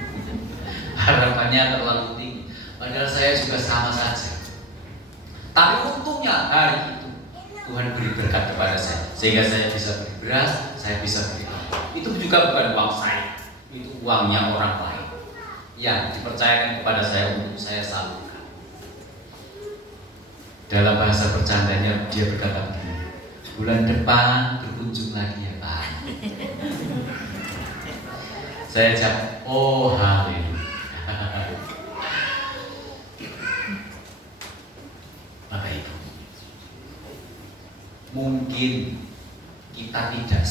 harapannya terlalu tinggi. Padahal saya juga sama saja. Tapi untungnya hari itu Tuhan beri berkat kepada saya, sehingga saya bisa beli beras, saya bisa beli apa. Itu juga bukan uang saya, itu uangnya orang lain yang dipercayakan kepada saya untuk saya salurkan. Dalam bahasa bercandanya dia berkata begini, bulan depan berkunjung lagi ya Pak. Saya jawab, oh haleluya. Maka itu mungkin kita tidak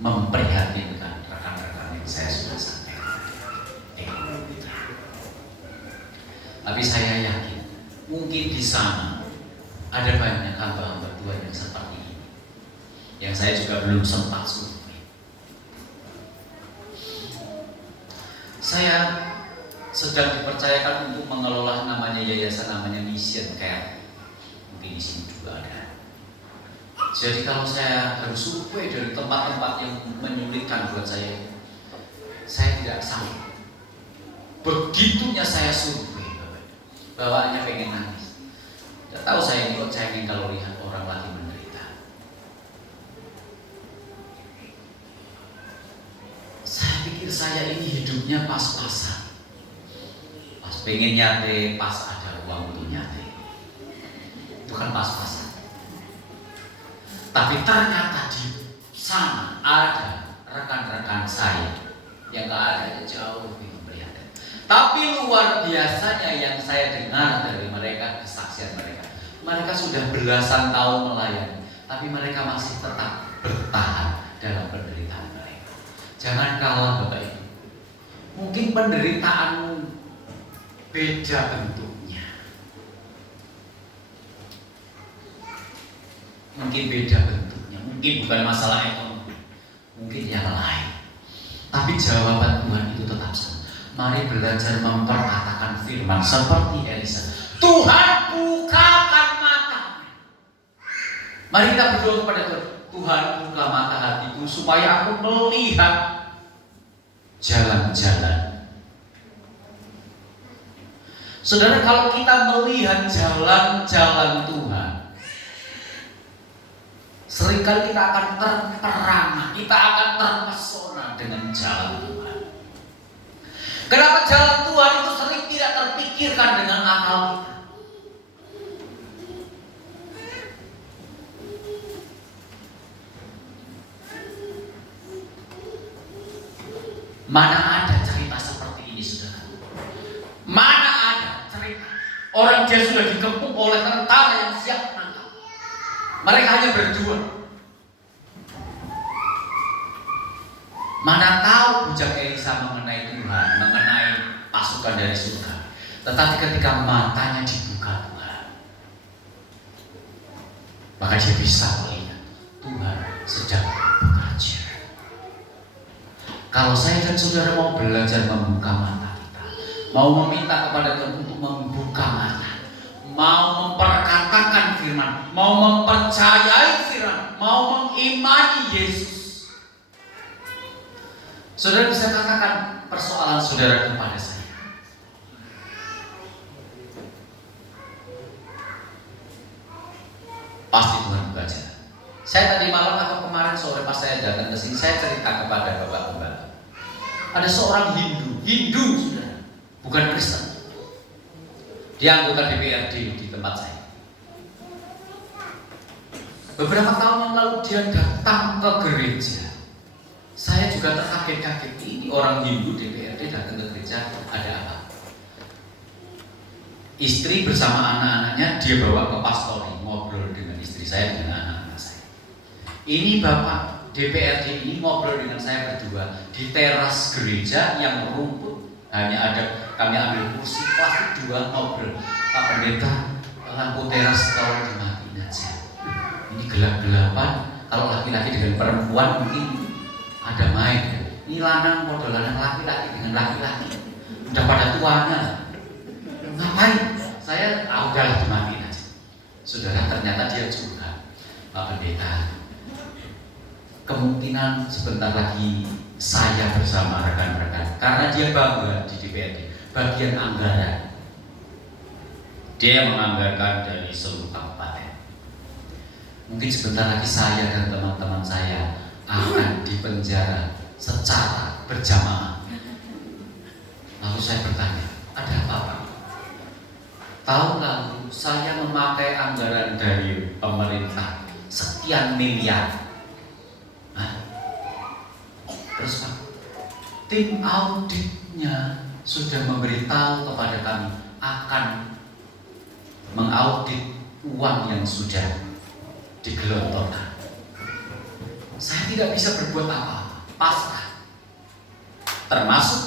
memprihatinkan rekan-rekan yang saya sudah sampaikan. Tapi saya yakin mungkin di sana ada banyak hamba-hamba Tuhan yang seperti ini, yang saya juga belum sempat survei. Saya sedang dipercayakan untuk mengelola namanya yayasan, namanya Mission Care. Mungkin di sini juga ada. Jadi kalau saya harus survei dari tempat-tempat yang menyulitkan buat saya tidak sanggup. Begitunya saya survei, bawaannya pengen nangis. Tidak tahu saya ini kok cengeng kalau lihat orang lagi menderita. Saya pikir saya ini hidupnya pas-pasan. Pas pengen nyate, pas ada uang untuk nyate. Itu kan pas-pasan. Tapi ternyata di sana ada rekan-rekan saya yang keadaannya jauh lebih memprihatinkan. Tapi luar biasanya yang saya dengar dari mereka, kesaksian mereka. Mereka sudah belasan tahun melayani, tapi mereka masih tetap bertahan dalam penderitaan mereka. Jangan kalah Bapak Ibu. Mungkin penderitaanmu beda bentuknya. Mungkin beda bentuknya, mungkin bukan masalah ekonomi, mungkin yang lain. Tapi jawaban Tuhan itu tetap sama. Mari belajar memperkatakan firman seperti Elisa. Tuhan bukakan mata. Mari kita berdoa kepada Tuhan. Tuhan buka mata hatiku supaya aku melihat jalan-jalan. Saudara, kalau kita melihat jalan-jalan Tuhan, seringkali kita akan terperangah, kita akan terpesona dengan jalan Tuhan. Kenapa jalan Tuhan itu sering tidak terpikirkan dengan akal kita? Mana ada cerita seperti ini, saudara? Mana ada cerita orang dia sudah dikepung oleh tentara yang siap menangkap. Mereka hanya berdua. Mana tahu bujang Elisa mengenai Tuhan, mengenai pasukan dari surga. Tetapi ketika matanya dibuka Tuhan, maka dia bisa melihat Tuhan sedang bekerja. Kalau saya dan saudara mau belajar membuka mata kita, mau meminta kepada Tuhan untuk membuka mata, mau memperkatakan firman, mau mempercayai firman, mau mengimani Yesus, saudara bisa katakan persoalan saudara kepada saya. Pasti Tuhan buka jalan. Saya tadi malam atau kemarin sore pas saya datang ke sini, saya cerita kepada Bapak Gembala. Ada seorang Hindu saudara, bukan Kristen. Dia anggota DPRD di tempat saya. Beberapa tahun yang lalu dia datang ke gereja. Saya juga terkaget-kaget, ini orang Hindu DPRD datang ke gereja, ada apa? Istri bersama anak-anaknya dia bawa ke pastori, ngobrol dengan istri saya dengan anak-anak saya. Ini Bapak DPRD ini ngobrol dengan saya berdua di teras gereja yang rumput, hanya ada kami ambil kursi plastik 2 ngobrol. Pak Pendeta, lampu teras tolong dimatiin aja. Ini gelap-gelapan, kalau laki-laki dengan perempuan mungkin ada main. Ini lanang model lanang laki-laki dengan laki-laki, udah pada tuanya. Ngapain? Saya udahlah dimatiin aja. Saudara, ternyata dia juga Pak Pendeta, kemungkinan sebentar lagi saya bersama rekan-rekan, karena dia bangga di DPRD bagian anggaran, dia menganggarkan dari seluruh kabupaten. Mungkin sebentar lagi saya dan teman-teman saya akan dipenjara secara berjamaah. Lalu saya bertanya, ada apa Pak? Tahun lalu saya memakai anggaran dari pemerintah sekian miliar. Terus Pak, tim auditnya sudah memberitahu kepada kami akan mengaudit uang yang sudah digelontorkan. Saya tidak bisa berbuat apa-apa, pasrah. Termasuk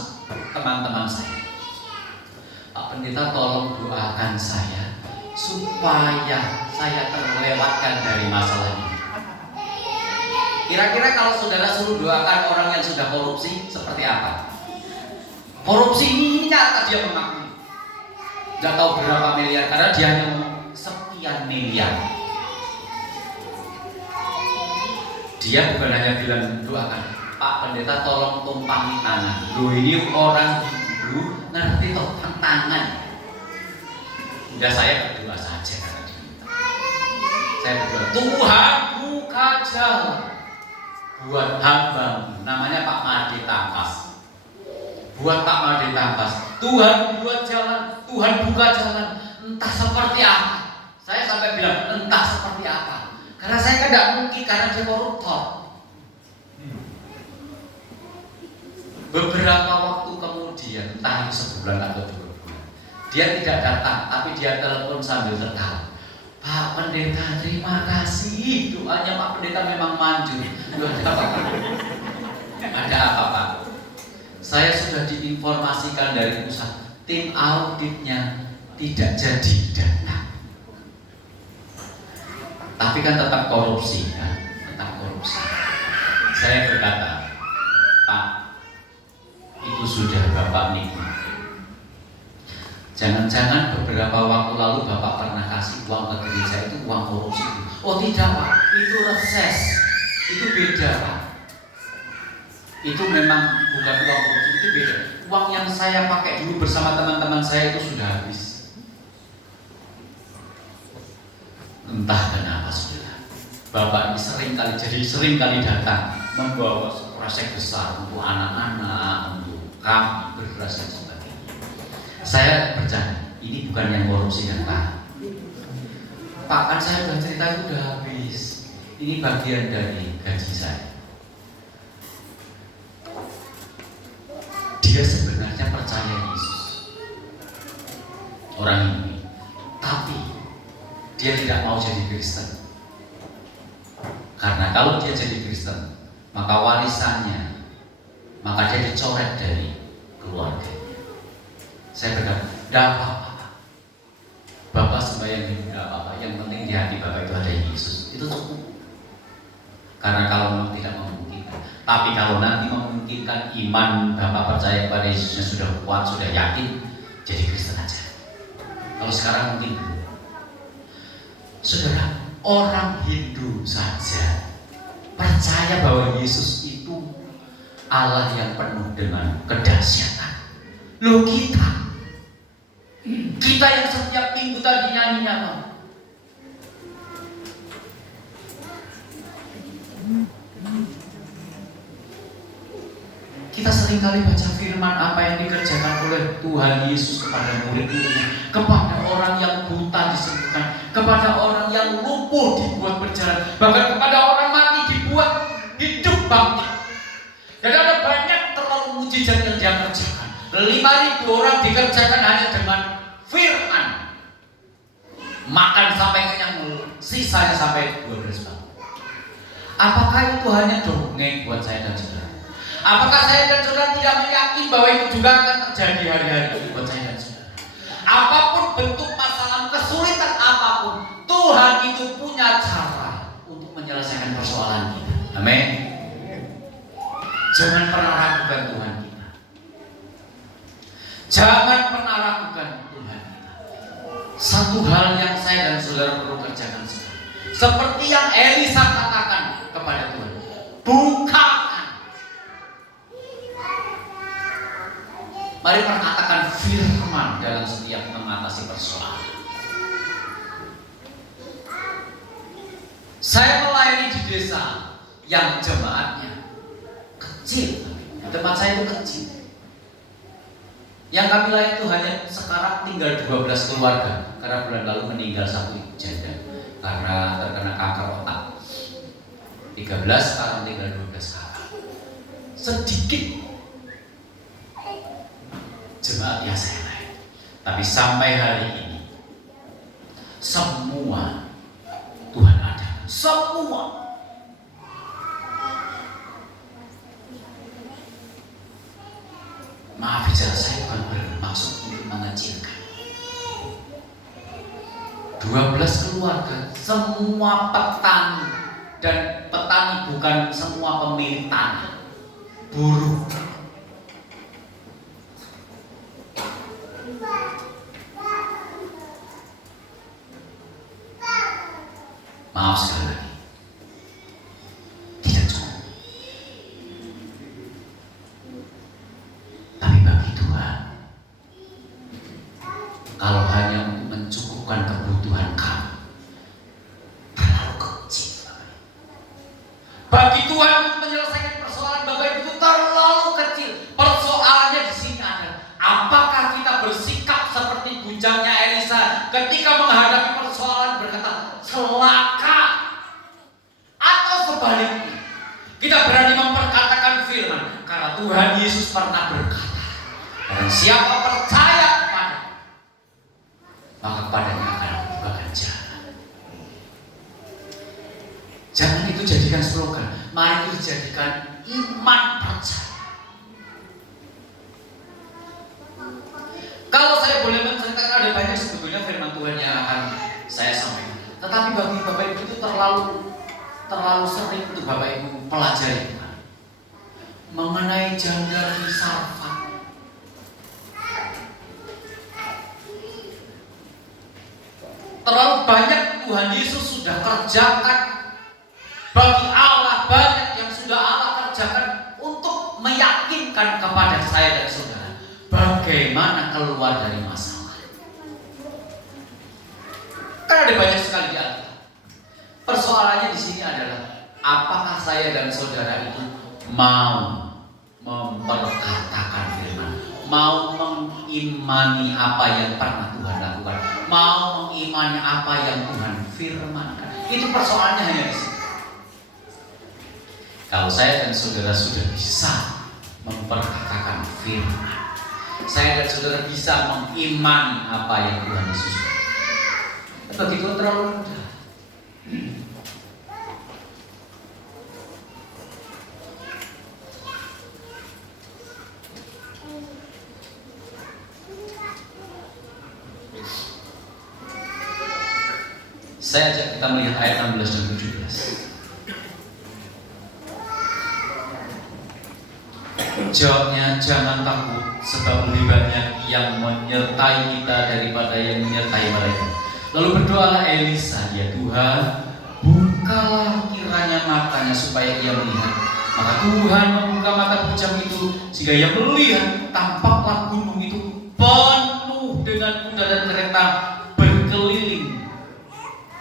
teman-teman saya. Pak Pendeta, tolong doakan saya supaya saya terlewatkan dari masalah ini. Kira-kira kalau saudara suruh doakan orang yang sudah korupsi, seperti apa? Korupsi ini nyata dia mengakui. Gak tahu berapa miliar, karena dia hanya ngomong sekian miliar. Dia bukan hanya bilang doakan, Pak Pendeta tolong tumpangi tangan. Loh, ini orang Hindu ngerti tumpang tangan. Udah, saya berdoa saja karena diminta. Saya berdoa, Tuhan buka jalan buat hamba, namanya Pak Made Tampas. Buat Pak Made Tampas, Tuhan buat jalan, Tuhan buka jalan. Entah seperti apa. Saya sampai bilang entah seperti apa, karena saya kan tidak mungkin, karena dia koruptor. Beberapa waktu kemudian, entah itu sebulan atau 2 bulan, dia tidak datang, tapi dia telepon sambil tertawa. Pak Pendeta, terima kasih, doanya Pak Pendeta memang manjur. Ada apa Pak? Ada apa Pak? Saya sudah diinformasikan dari pusat, tim auditnya tidak jadi datang. Tapi kan tetap korupsi, kan? Tetap korupsi. Saya berkata, Pak, itu sudah Bapak nikmati. Jangan-jangan beberapa waktu lalu Bapak pernah kasih uang ke gereja, itu uang korupsi. Oh tidak Pak, itu reses. Itu beda Pak. Itu memang bukan uang korupsi, itu beda. Uang yang saya pakai dulu bersama teman-teman saya itu sudah habis. Entah kenapa saudara, Bapak ini sering kali datang membawa resek besar untuk anak-anak, untuk kami beras dan sebagainya. Saya bercanda, ini bukan yang korupsi kan Pak? Pak, kan saya sudah cerita itu udah habis. Ini bagian dari gaji saya. Dia sebenarnya percaya Yesus, orang ini, tapi dia tidak mau jadi Kristen. Karena kalau dia jadi Kristen, maka warisannya, maka dia dicoret dari keluarga. Saya berkata, tidak apa-apa, Bapak sembahyang tidak apa-apa, yang penting di hati Bapak itu ada Yesus. Karena kalau memang tidak memungkinkan. Tapi kalau nanti memungkinkan, iman Bapak percaya kepada Yesusnya sudah kuat, sudah yakin, jadi Kristen aja. Kalau sekarang mungkin belum. Saudara, orang Hindu saja percaya bahwa Yesus itu Allah yang penuh dengan kedahsyatan. Loh kita yang setiap minggu tadi nyanyi-nyanyi, kita seringkali baca firman apa yang dikerjakan oleh Tuhan Yesus kepada murid-muridnya, kepada orang yang buta disembuhkan, kepada orang yang lumpuh dibuat berjalan, bahkan kepada orang mati dibuat hidup bangkit. Dan ada banyak terlalu mujizat yang dia kerjakan. 5.000 orang dikerjakan hanya dengan firman. Makan sampai kenyang mulu, sisanya sampai 12 bang. Apakah itu hanya dongeng buat saya dan saudara? Apakah saya dan saudara tidak meyakini bahwa itu juga akan terjadi hari-hari ini buat saya dan saudara? Apapun bentuk masalah, kesulitan apapun, Tuhan itu punya cara untuk menyelesaikan persoalan kita. Amin. Jangan pernah ragukan Tuhan kita. Jangan pernah ragukan Tuhan kita. Satu hal yang saya dan saudara perlu kerjakan seperti yang Elisa katakan kepada Tuhan, bukakan. Mari perkatakan firman dalam setiap mengatasi persoalan. Saya melayani di desa yang jemaatnya kecil. Tempat saya itu kecil. Yang kami layani itu hanya sekarang tinggal 12 keluarga. Karena bulan lalu meninggal satu janda karena terkena kanker otak. 13 sekarang tinggal 12 kakak. Sedikit jemaat yang saya layani. Tapi sampai hari ini semua Tuhan ada. Semua. Maaf bicara saya bukan bermaksud untuk mengecilkan. 12 keluarga, semua petani, dan petani bukan semua pemilik tanah, buruh. Maaf sekali lagi, tidak cukup. Tapi bagi Tuhan, kalau hanya untuk mencukupkan kebutuhan kamu, terlalu kecil. Bagi Tuhan untuk menyelesaikan persoalan Bapak Ibu itu terlalu kecil. Persoalannya di sini adalah apakah kita bersikap seperti bujangnya Elisa ketika menghadapi persoalan berkata celaka, atau sebaliknya kita berani memperkatakan firman, karena Tuhan Yesus pernah berkata, dan siapa percaya kepada, maka kepadanya akan dibukakan jalan. Jangan itu jadikan slogan, mari itu dijadikan iman percaya. Kalau saya boleh menceritakan, ada banyak sebetulnya firman Tuhan yang akan saya sampaikan. Tetapi bagi Bapak Ibu itu terlalu sering untuk Bapak Ibu pelajari mengenai janda di Sarfat. Terlalu banyak Tuhan Yesus sudah kerjakan bagi Allah, banyak yang sudah Allah kerjakan untuk meyakinkan kepada saya dan saudara bagaimana keluar dari masalah. Karena ada banyak sekali di Alkitab. Persoalannya di sini adalah apakah saya dan saudara itu mau memperkatakan firman, mau mengimani apa yang pernah Tuhan lakukan, mau mengimani apa yang Tuhan firmankan. Itu persoalannya hanya di sini. Kalau saya dan saudara sudah bisa memperkatakan firman, saya dan saudara bisa mengimani apa yang Tuhan Yesus. Begitu terlalu mudah. Saya ajak kita melihat ayat 16 dan 17. Jawabnya, jangan takut, sebab lebih banyak yang menyertai kita daripada yang menyertai mereka. Lalu berdoalah Elisa, ya Tuhan, bukalah kiranya matanya supaya ia melihat. Maka Tuhan membuka mata bujang itu sehingga ia melihat, tampaklah gunung itu penuh dengan kuda dan kereta berkeliling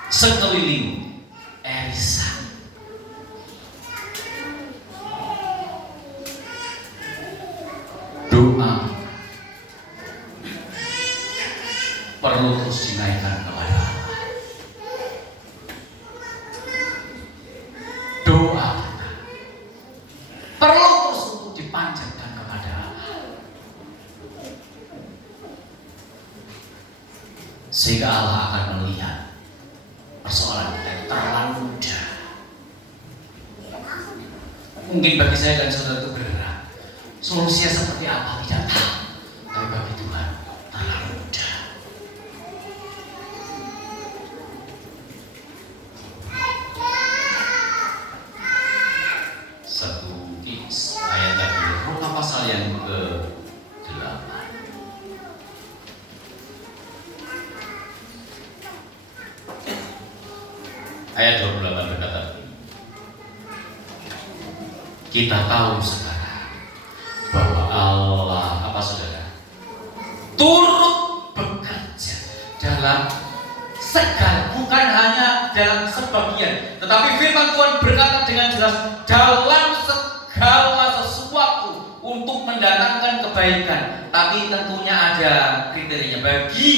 sekeliling Elisa. Doa perlu terus dinaikkan kepada Allah. Doa kita perlu terus untuk dipanjatkan kepada Allah, sehingga Allah akan melihat persoalan kita terlalu mudah. Mungkin bagi saya dan saudara itu berat, solusinya seperti apa tidak tahu, tapi bagi Tuhan terlalu mudah. Satu tips ayat tadi, Roma pasal yang ke-8. Ayat 28 berkata, kita tahu sekarang bahwa Allah, apa saudara, turut bekerja dalam segala, bukan hanya dalam sebagian, tetapi firman Tuhan berkata dengan jelas, dalam segala sesuatu untuk mendatangkan kebaikan. Tapi tentunya ada kriterianya bagi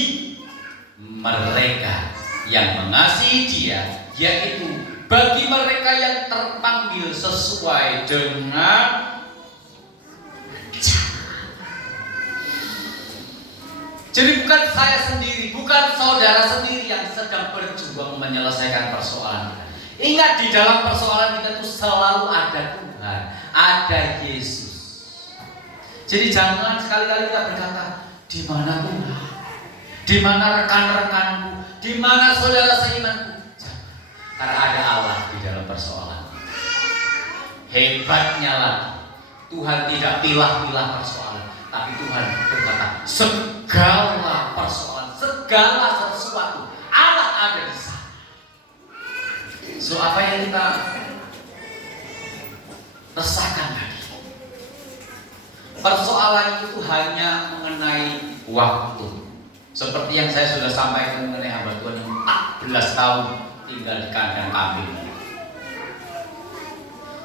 mereka yang mengasihi Dia, yaitu bagi mereka yang terpanggil sesuai dengan jadi bukan saya sendiri, bukan saudara sendiri yang sedang berjuang menyelesaikan persoalan kita. Ingat, di dalam persoalan kita itu selalu ada Tuhan, ada Yesus. Jadi jangan sekali-kali kita berkata, di mana Tuhan? Di mana rekan-rekanku? Di mana saudara seimanku? Karena ada Allah di dalam persoalan. Hebatnya lagi, Tuhan tidak pilah-pilah persoalan, tapi Tuhan berkata, segala persoalan, segala sesuatu Allah ada di sana. So apa yang kita resahkan tadi? Persoalan itu hanya mengenai waktu. Seperti yang saya sudah sampaikan mengenai hamba Tuhan yang 14 tahun tinggal di kandang kambing.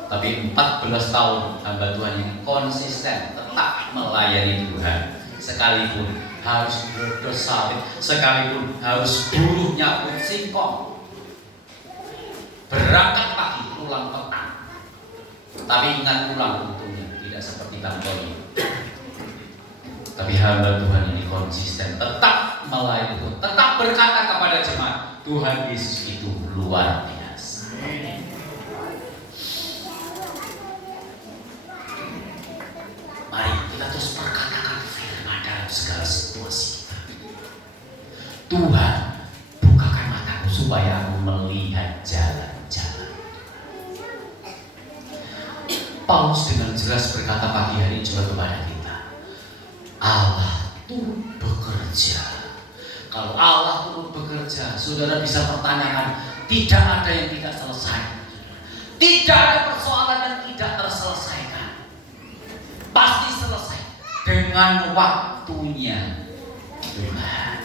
Tapi 14 tahun hamba Tuhan ini konsisten tetap melayani Tuhan, sekalipun harus berdos sawit, sekalipun harus buruh nyabut singkong, berangkat pagi pulang petang. Tapi ingat, pulang untungnya tidak seperti Bang Tony. Tapi hamba Tuhan ini konsisten tetap melayani Tuhan, tetap berkata kepada jemaat, Tuhan Yesus itu luar biasa. Mari kita terus perkatakan firman dalam segala situasi kita. Tuhan, bukakan mataku supaya aku melihat jalan-jalan. Paulus dengan jelas berkata pagi hari juga kepada kita, Allah turut bekerja. Kalau Allah turut bekerja, saudara bisa pertanyakan, tidak ada yang tidak selesai. Tidak ada persoalan yang tidak terselesaikan. Pasti selesai dengan waktunya Tuhan.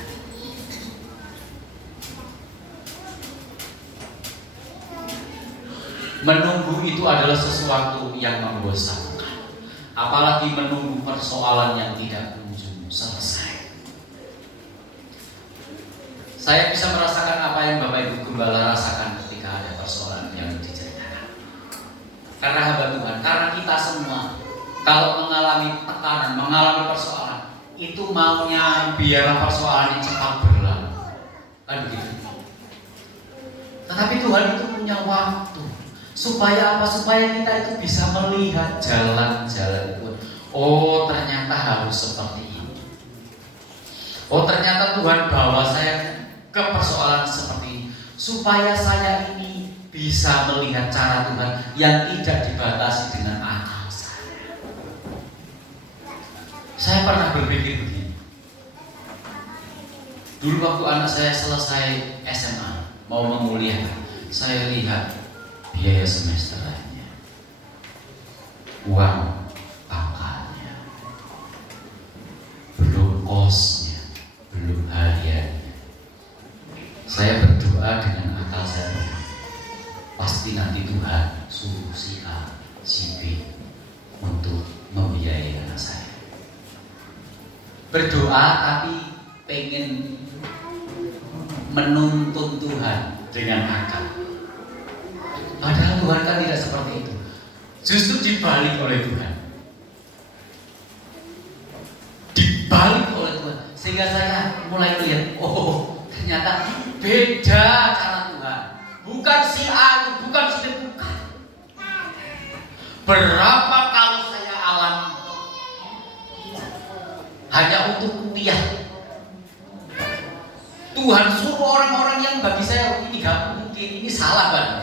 Menunggu itu adalah sesuatu yang membosankan, apalagi menunggu persoalan yang tidak kunjung selesai. Saya bisa merasakan apa yang Bapak Ibu Gembala rasakan ketika ada persoalan yang diceritakan. Karena hamba Tuhan, karena kita semua kalau mengalami tekanan, mengalami persoalan, itu maunya biar persoalan ini cepat berlalu, kan begitu. Tetapi Tuhan itu punya waktu. Supaya apa? Supaya kita itu bisa melihat jalan-jalan itu. Oh, ternyata harus seperti ini. Oh, ternyata Tuhan bawa saya ke persoalan seperti ini, supaya saya ini bisa melihat cara Tuhan yang tidak dibatasi dengan akal saya. Saya pernah berpikir begini. Dulu waktu anak saya selesai SMA, mau menguliahkan, saya lihat biaya semesternya, uang pangkalnya, belum kosnya, belum hariannya. Saya berdoa dengan akal saya, pasti nanti Tuhan suruh si A, si B untuk membiayai anak saya. Berdoa tapi pengen menuntun Tuhan dengan akal. Padahal Tuhan kan tidak seperti itu. Justru dibalik oleh Tuhan. Dibalik oleh Tuhan. Sehingga saya mulai lihat, oh ternyata beda cara Tuhan. Bukan si A, bukan si B, bukan. Berapa kalau saya alami hanya untuk kuliah. Tuhan suruh orang-orang yang bagi saya ini gak mungkin, ini salah banget.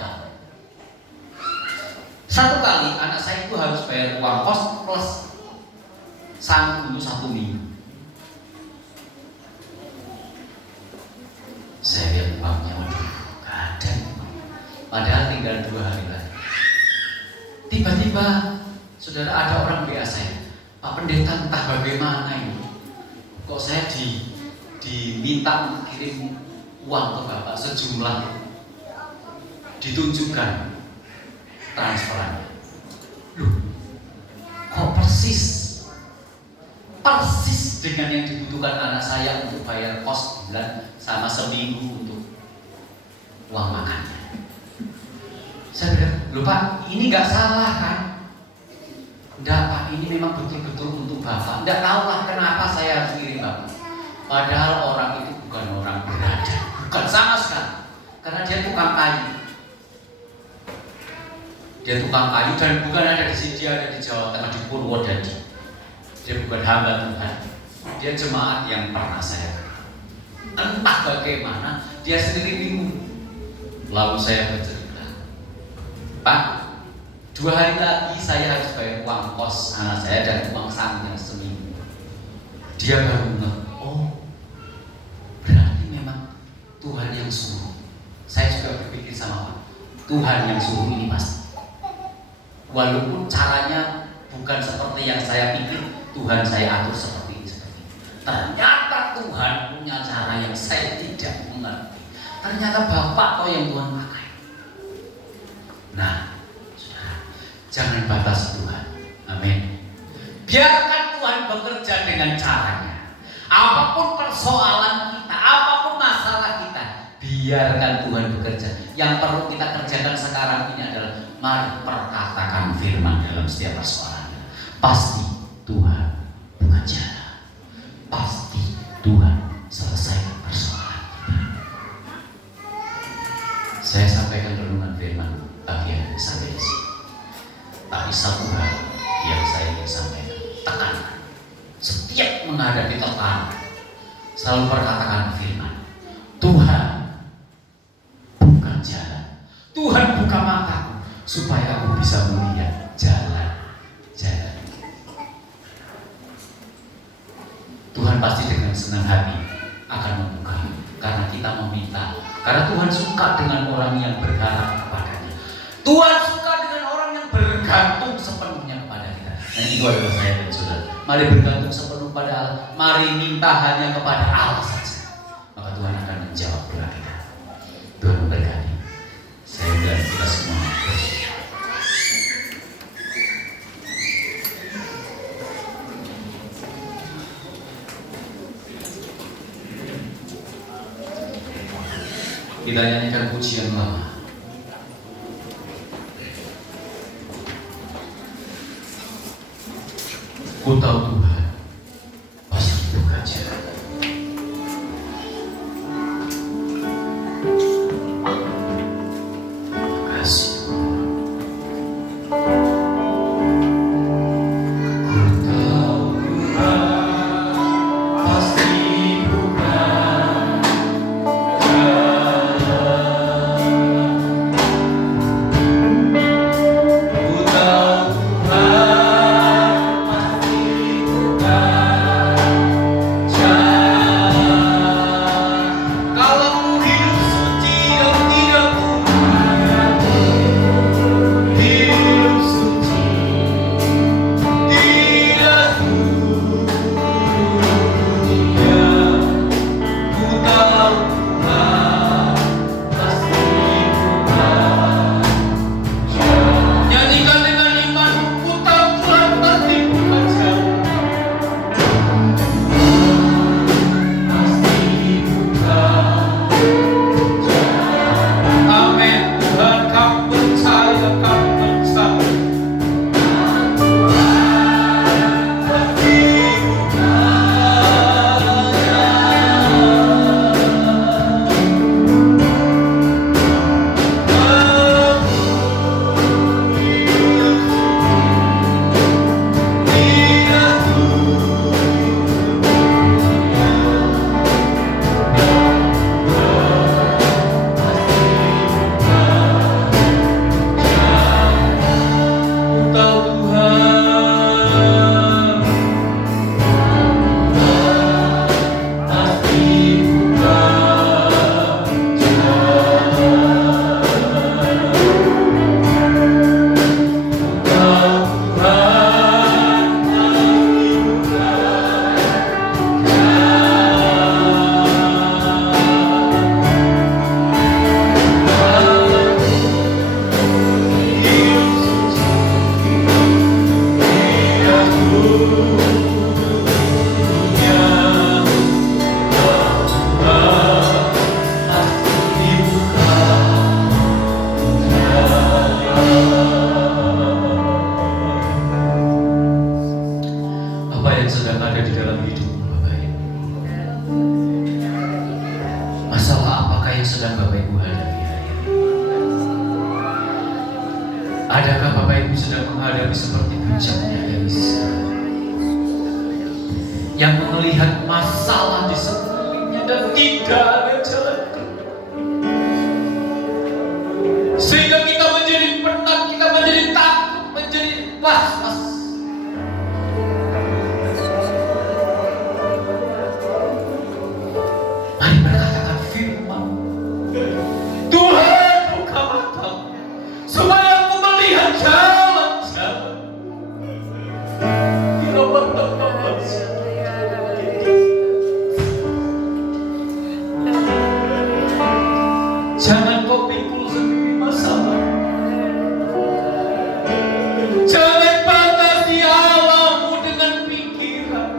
Satu kali anak saya itu harus bayar uang kos plus sanggup untuk 1 minggu. Saya lihat uangnya udah gak ada, padahal tinggal 2 hari lagi. Tiba-tiba saudara ada orang WA saya, Pak Pendeta entah bagaimana ini, kok saya diminta kirim uang ke Bapak sejumlah, ditunjukkan transferannya. Loh, kok persis dengan yang dibutuhkan anak saya untuk bayar kos bulan sama seminggu untuk uang makannya. Saya bilang, loh Pak, ini nggak salah kan? Enggak Pak, ini memang betul-betul untuk Bapak. Enggak tahu lah kenapa saya harus kirim Bapak. Padahal orang itu bukan orang berada, bukan sama sekali. Karena dia tukang kayu. Dia tukang kayu dan bukan ada di sini, dia ada di Jawa Tengah, di Purwodadi. Dia bukan hamba Tuhan. Dia jemaat yang pernah saya. Entah bagaimana, dia sendiri bingung. Lalu saya bercerita, Pak, 2 hari lagi saya harus bayar uang kos anak saya dan uang sangnya seminggu. Dia baru ngeh, oh berarti memang Tuhan yang suruh. Saya juga berpikir sama Pak, Tuhan yang suruh ini pasti. Walaupun caranya bukan seperti yang saya pikir, Tuhan saya atur seperti ini. Ternyata Tuhan punya cara yang saya tidak mengerti. Ternyata Bapak kok yang Tuhan pakai. Nah, jangan batasi Tuhan. Amin. Biarkan Tuhan bekerja dengan caranya. Apapun persoalan kita, apapun masalah kita, biarkan Tuhan bekerja. Yang perlu kita kerjakan sekarang ini adalah mari perkatakan firman dalam setiap persoalannya. Pasti Tuhan bekerja. Pasti Tuhan selesaikan persoalan kita. Saya sampaikan renungan firman bagian sampai di sini. Tapi satu hal yang saya ingin sampaikan, tekankan. Setiap menghadapi tekanan, selalu perkatakan firman. Tuhan buka jalan. Tuhan buka mataku supaya aku bisa melihat jalan-jalan. Tuhan pasti dengan senang hati akan membuka, karena kita meminta. Karena Tuhan suka dengan orang yang berharap kepadanya. Tuhan suka dengan orang yang bergantung sepenuhnya kepada kita. Dan itu adalah saya dan saudara. Mari bergantung sepenuh pada Allah. Mari minta hanya kepada Allah saja. Maka Tuhan akan menjawab doa kita. Tuhan memberkati. Saya dan kita semua. Kita nyanyikan pujian lama. Ku tahu Tuhan pasti bekerja. Terima kasih. Ku tahu Tuhan pasti bukan jalan. Ku tahu Tuhan pasti dalam hidupmu Bapak Ibu? Masalah apakah yang sedang Bapak Ibu hadapi hari ini? Adakah Bapak Ibu sedang menghadapi seperti puncaknya dari Israel yang melihat masalah di sekelilingnya dan tidak ada jalan keluar, sehingga kita menjadi penat, kita menjadi takut, menjadi was-was? Mari berkatakan firman, Tuhan buka mata supaya aku melihat jalan-jalan di nomor tempat. Jangan kau pikul sendiri masalah. Jangan batasi Allahmu dengan pikiran.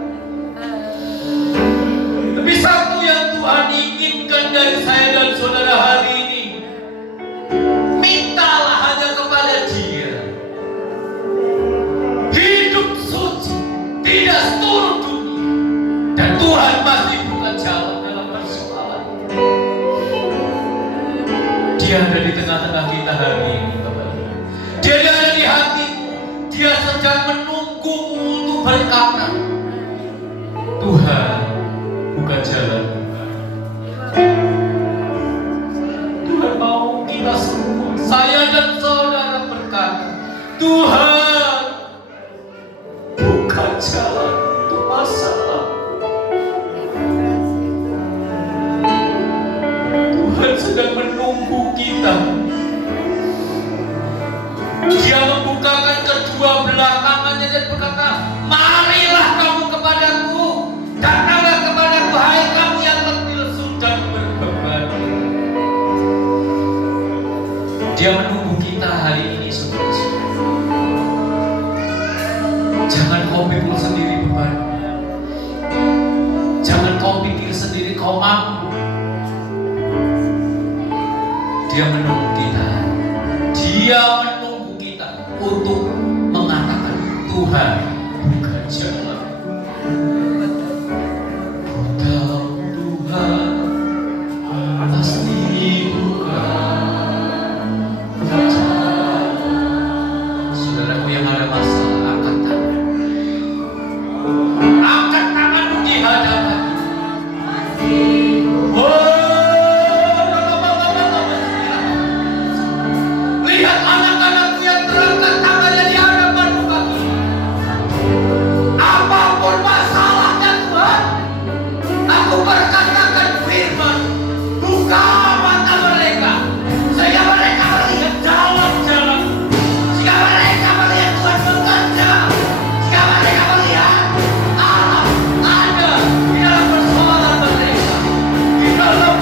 Tapi satu yang Tuhan inginkan dari saya dan saudara hari ini, mintalah hanya kepada Dia. Hidup suci, tidak seturut dunia, dan Tuhan pasti buka jalan dalam persoalan. Dia ada di tengah-tengah kita hari ini, Bapak Ibu. Dia ada di hatimu. Dia sedang menunggumu untuk berkata, Tuhan, buka jalan. Tuhan mau kita semua, saya dan saudara berkata, Tuhan, buka jalan untuk masalah. Tuhan sedang menunggu kita. Dia membukakan kedua belah tangannya dan berkata, marilah kamu kepadaku, datanglah kepadaku, hai kamu yang letih lesu dan berbeban. Dia menunggu kita hari ini, saudara-saudara. Jangan kau pikul sendiri beban. Jangan kau pikir sendiri kau mampu. Dia menunggu kita. Dia menunggu kita untuk mengatakan, Tuhan, buka jalan. Ku tahu Tuhan pasti buka jalan. Saudaraku yang ada masalah, angkat tangan. Angkat tanganmu di hadapan. Lihat anak-anakku yang terangkat tangannya di hadapanmu kaki. Apapun masalahnya Tuhan, aku berkatakan firman, buka mata mereka, sehingga mereka melihat jalan-jalan, sehingga mereka melihat Tuhan bekerja, sehingga mereka melihat Allah ada di dalam persoalan mereka, di dalam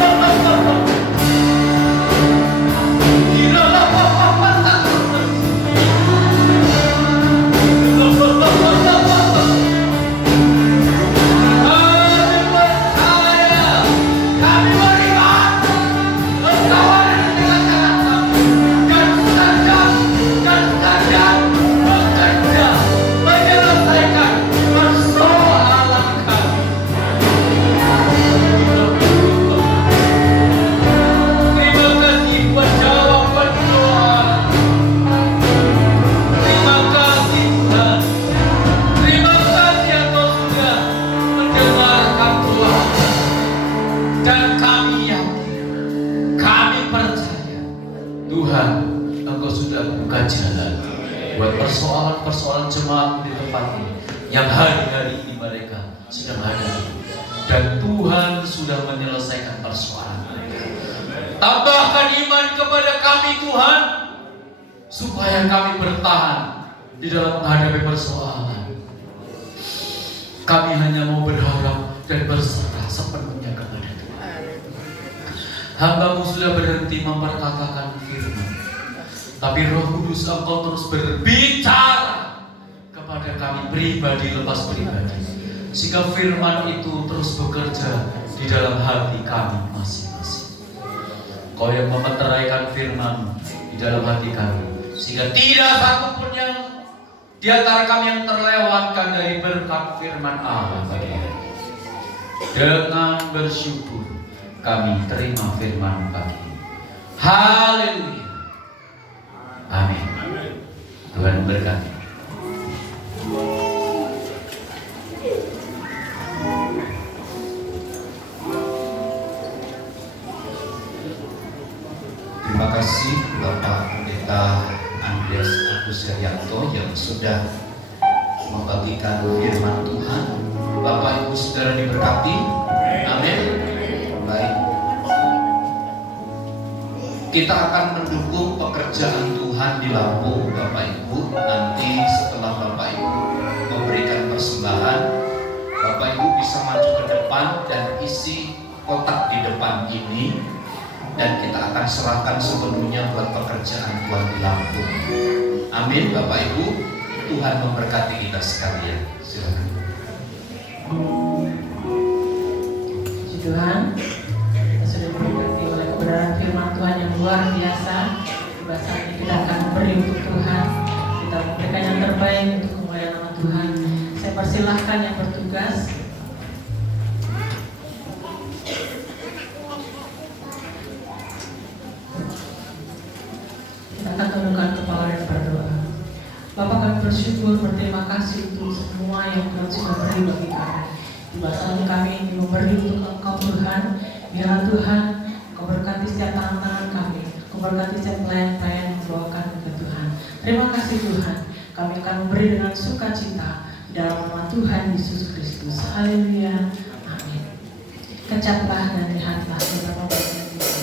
Tuhan, Engkau sudah buka jalan buat persoalan-persoalan jemaat di tempat ini yang hari-hari ini mereka sedang hadapi, dan Tuhan sudah menyelesaikan persoalan mereka. Tambahkan iman kepada kami Tuhan, supaya kami bertahan di dalam menghadapi persoalan. Kami hanya mau berharap dan berserah sepenuhnya kepada Tuhan. Hamba-Mu sudah berhenti memperkatakan firman, tapi Roh Kudus Engkau terus berbicara kepada kami pribadi lepas pribadi, sehingga firman itu terus bekerja di dalam hati kami masing-masing. Kau yang memeteraikan firman di dalam hati kami, sehingga tidak satupun yang di antara kami yang terlewatkan dari berkat firman Allah. Dengan bersyukur kami terima firman pagi ini. Haleluya. Amin. Tuhan berkati. Terima kasih Bapak Pendeta Andreas Agus Herianto yang sudah membagikan firman Tuhan. Bapak Ibu Saudara diberkati. Amin. Baik. Kita akan mendukung pekerjaan Tuhan di Lampung, Bapak Ibu. Nanti setelah Bapak Ibu memberikan persembahan, Bapak Ibu bisa maju ke depan dan isi kotak di depan ini, dan kita akan serahkan sepenuhnya buat pekerjaan Tuhan di Lampung. Amin, Bapak Ibu. Tuhan memberkati kita sekalian. Silakan. Puji Tuhan, kita sudah diberkati oleh kebenaran firman Tuhan yang luar biasa. Bahasanya kita akan memberi untuk Tuhan, kita memberikan yang terbaik untuk kemuliaan nama Tuhan. Saya persilahkan yang bertugas. Kita akan tundukkan kepala dan berdoa. Bapak, kami bersyukur, berterima kasih untuk semua yang Tuhan sudah beri bagi kami. Di masa kami ingin memberi untuk Engkau Tuhan. Biarlah Tuhan Engkau berkati setiap tangan-tangan kami, Engkau berkati setiap pelayan-pelayan yang membawakan ke Tuhan. Terima kasih Tuhan. Kami akan memberi dengan sukacita di dalam nama Tuhan Yesus Kristus. Haleluya. Amin. Kecaplah dan lihatlah beberapa bagian Tuhan.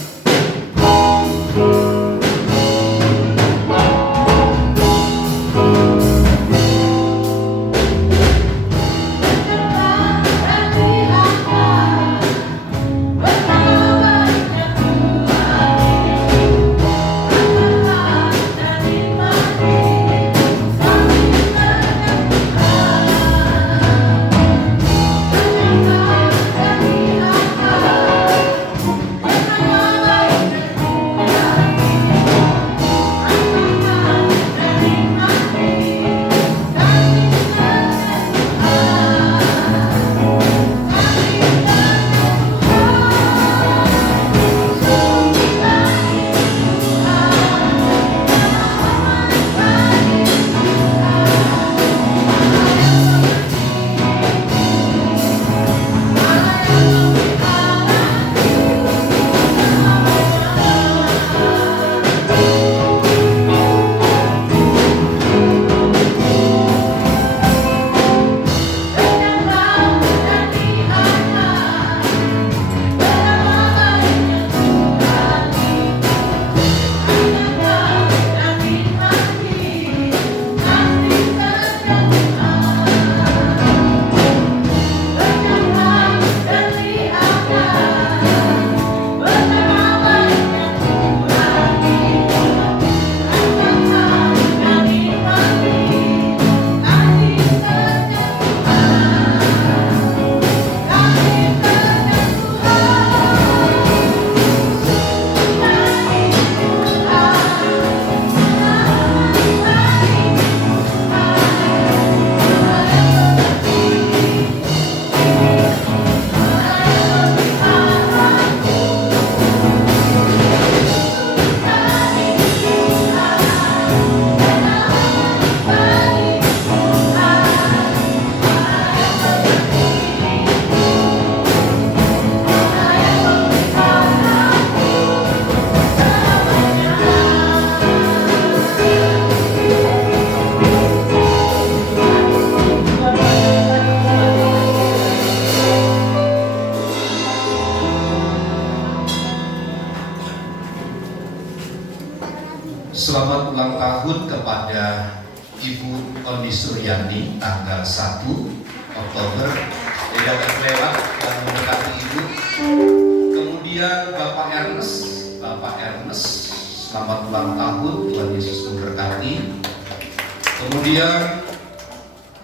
Selamat ulang tahun kepada Ibu Oni Suryani tanggal 1 Oktober. Tidak terlewat yang mendekati Ibu. Kemudian Bapak Ernest, selamat ulang tahun, Tuhan Yesus memberkati. Kemudian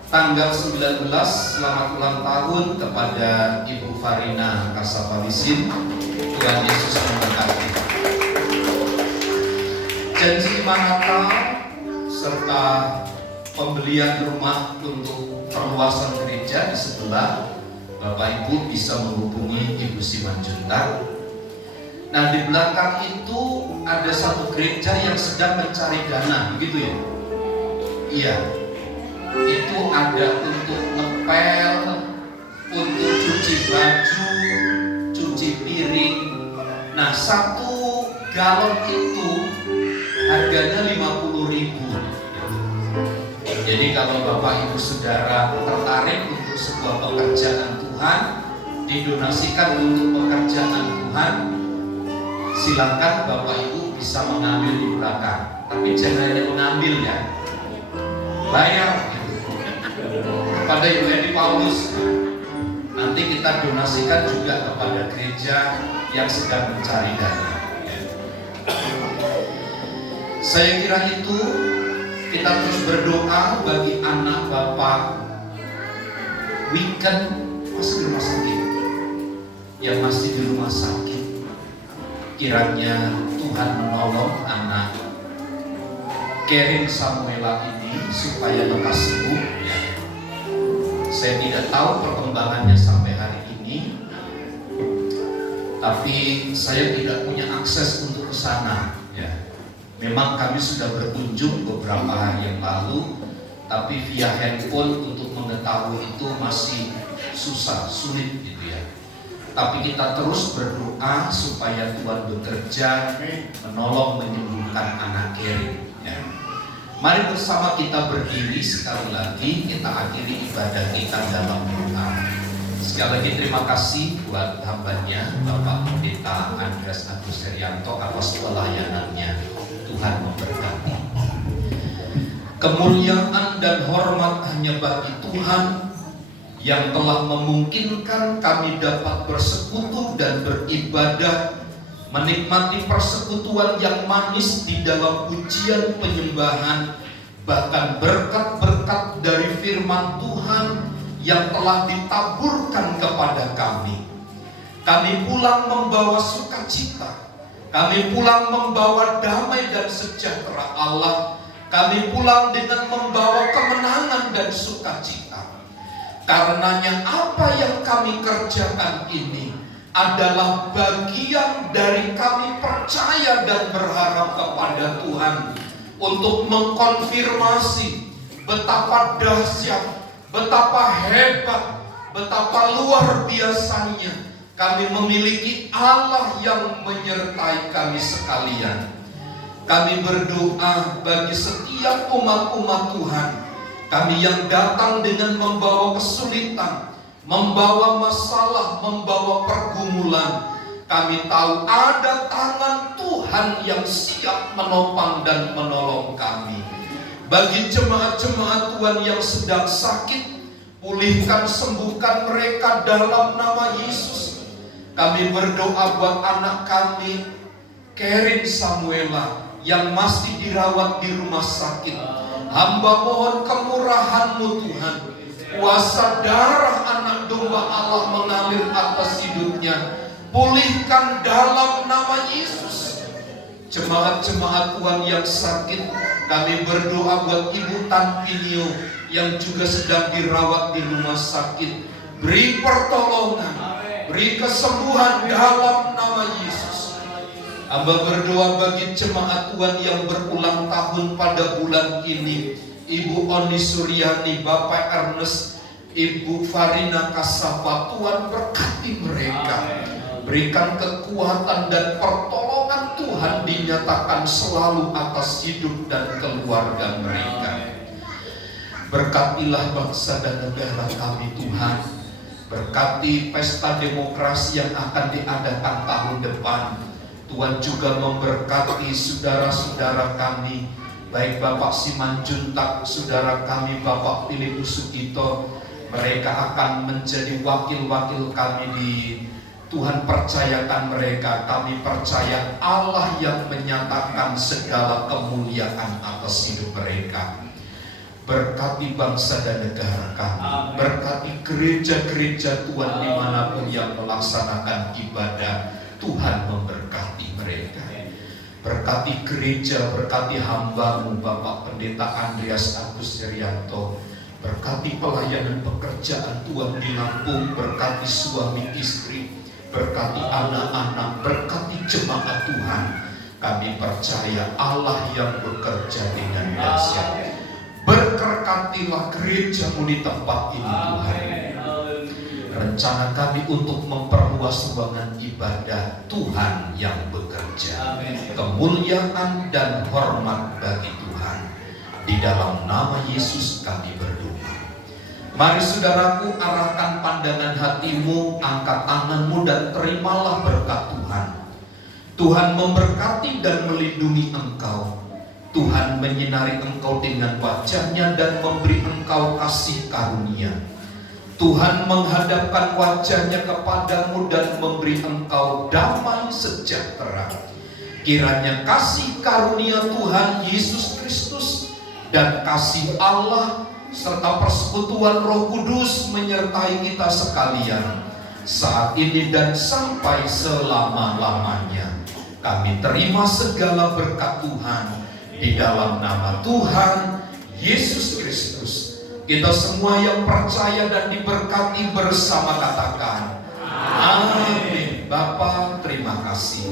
tanggal 19 selamat ulang tahun kepada Ibu Farina Kasapalisin, Tuhan Yesus memberkati. Janji Natal serta pembelian rumah untuk perluasan gereja di sebelah Bapak Ibu bisa menghubungi Ibu Simanjuntak. Nah, di belakang itu ada satu gereja yang sedang mencari dana, begitu ya? Iya. Itu ada untuk ngepel, untuk cuci baju, cuci piring. Nah, 1 galon itu harganya 50.000. Jadi kalau Bapak Ibu Saudara tertarik untuk sebuah pekerjaan Tuhan, didonasikan untuk pekerjaan Tuhan, silakan Bapak Ibu bisa mengambil di belakang. Tapi jangan hanya mengambil ya, bayar gitu. Kepada Ibu Edi Paulus. Nanti kita donasikan juga kepada gereja yang sedang mencari dana. Saya kira itu. Kita terus berdoa bagi anak Bapak Weekend masih di rumah sakit, yang masih di rumah sakit. Kiranya Tuhan menolong anak Kerin Samuela ini supaya lekas sembuh. Saya tidak tahu perkembangannya sampai hari ini, tapi saya tidak punya akses untuk ke sana. Memang kami sudah berkunjung beberapa hari yang lalu, tapi via handphone untuk mengetahui itu masih susah, sulit gitu ya. Tapi kita terus berdoa supaya Tuhan bekerja menolong menyembuhkan anak Kerin ya. Mari bersama kita berdiri sekali lagi, kita akhiri ibadah kita dalam doa. Sekali lagi terima kasih buat hambanya Bapak Pendeta Andreas Agus Herianto atas pelayanannya. Tuhan memberkati. Kemuliaan dan hormat hanya bagi Tuhan yang telah memungkinkan kami dapat bersekutu dan beribadah, menikmati persekutuan yang manis di dalam pujian penyembahan, bahkan berkat-berkat dari firman Tuhan yang telah ditaburkan kepada kami. Kami pulang membawa sukacita. Kami pulang membawa damai dan sejahtera Allah. Kami pulang dengan membawa kemenangan dan sukacita. Karenanya apa yang kami kerjakan ini adalah bagian dari kami percaya dan berharap kepada Tuhan untuk mengkonfirmasi betapa dahsyat, betapa hebat, betapa luar biasanya kami memiliki Allah yang menyertai kami sekalian. Kami berdoa bagi setiap umat-umat Tuhan, kami yang datang dengan membawa kesulitan, membawa masalah, membawa pergumulan. Kami tahu ada tangan Tuhan yang siap menopang dan menolong kami. Bagi jemaat-jemaat Tuhan yang sedang sakit, pulihkan, sembuhkan mereka dalam nama Yesus. Kami berdoa buat anak kami Kerin Samuela yang masih dirawat di rumah sakit. Hamba mohon kemurahan-Mu Tuhan. Kuasa darah anak domba Allah mengalir atas hidupnya. Pulihkan dalam nama Yesus. Jemaat-jemaat Tuhan yang sakit, kami berdoa buat Ibu Tanpinio yang juga sedang dirawat di rumah sakit. Beri pertolongan, beri kesembuhan dalam nama Yesus. Hamba berdoa bagi jemaat Tuhan yang berulang tahun pada bulan ini. Ibu Oni Suryani, Bapak Ernest, Ibu Farina Kasapa, Tuhan berkati mereka. Berikan kekuatan dan pertolongan Tuhan dinyatakan selalu atas hidup dan keluarga mereka. Berkatilah bangsa dan negara kami Tuhan. Berkati pesta demokrasi yang akan diadakan tahun depan. Tuhan juga memberkati saudara-saudara kami, baik Bapak Simanjuntak, saudara kami Bapak Filipus Sugito. Mereka akan menjadi wakil-wakil kami di Tuhan percayakan mereka. Kami percaya Allah yang menyatakan segala kemuliaan atas hidup mereka. Berkati bangsa dan negara kami. Berkati gereja-gereja Tuhan dimanapun yang melaksanakan ibadah. Tuhan memberkati mereka. Berkati gereja, berkati hamba-Mu Bapak Pendeta Andreas Agus Herianto. Berkati pelayanan pekerjaan Tuhan di Lampung, berkati suami istri, berkati anak-anak, berkati jemaat Tuhan. Kami percaya Allah yang bekerja dengan dahsyat. Berkatilah gerejamu di tempat ini Tuhan. Rencana kami untuk memperluas ruangan ibadah, Tuhan yang bekerja. Kemuliaan dan hormat bagi Tuhan. Di dalam nama Yesus kami berdoa. Mari saudaraku, arahkan pandangan hatimu, angkat tanganmu dan terimalah berkat Tuhan. Tuhan memberkati dan melindungi engkau. Tuhan menyinari engkau dengan wajah-Nya dan memberi engkau kasih karunia. Tuhan menghadapkan wajah-Nya kepadamu dan memberi engkau damai sejahtera. Kiranya kasih karunia Tuhan Yesus Kristus dan kasih Allah serta persekutuan Roh Kudus menyertai kita sekalian saat ini dan sampai selama-lamanya. Kami terima segala berkat Tuhan di dalam nama Tuhan Yesus Kristus. Kita semua yang percaya dan diberkati bersama katakan amin. Bapa, terima kasih.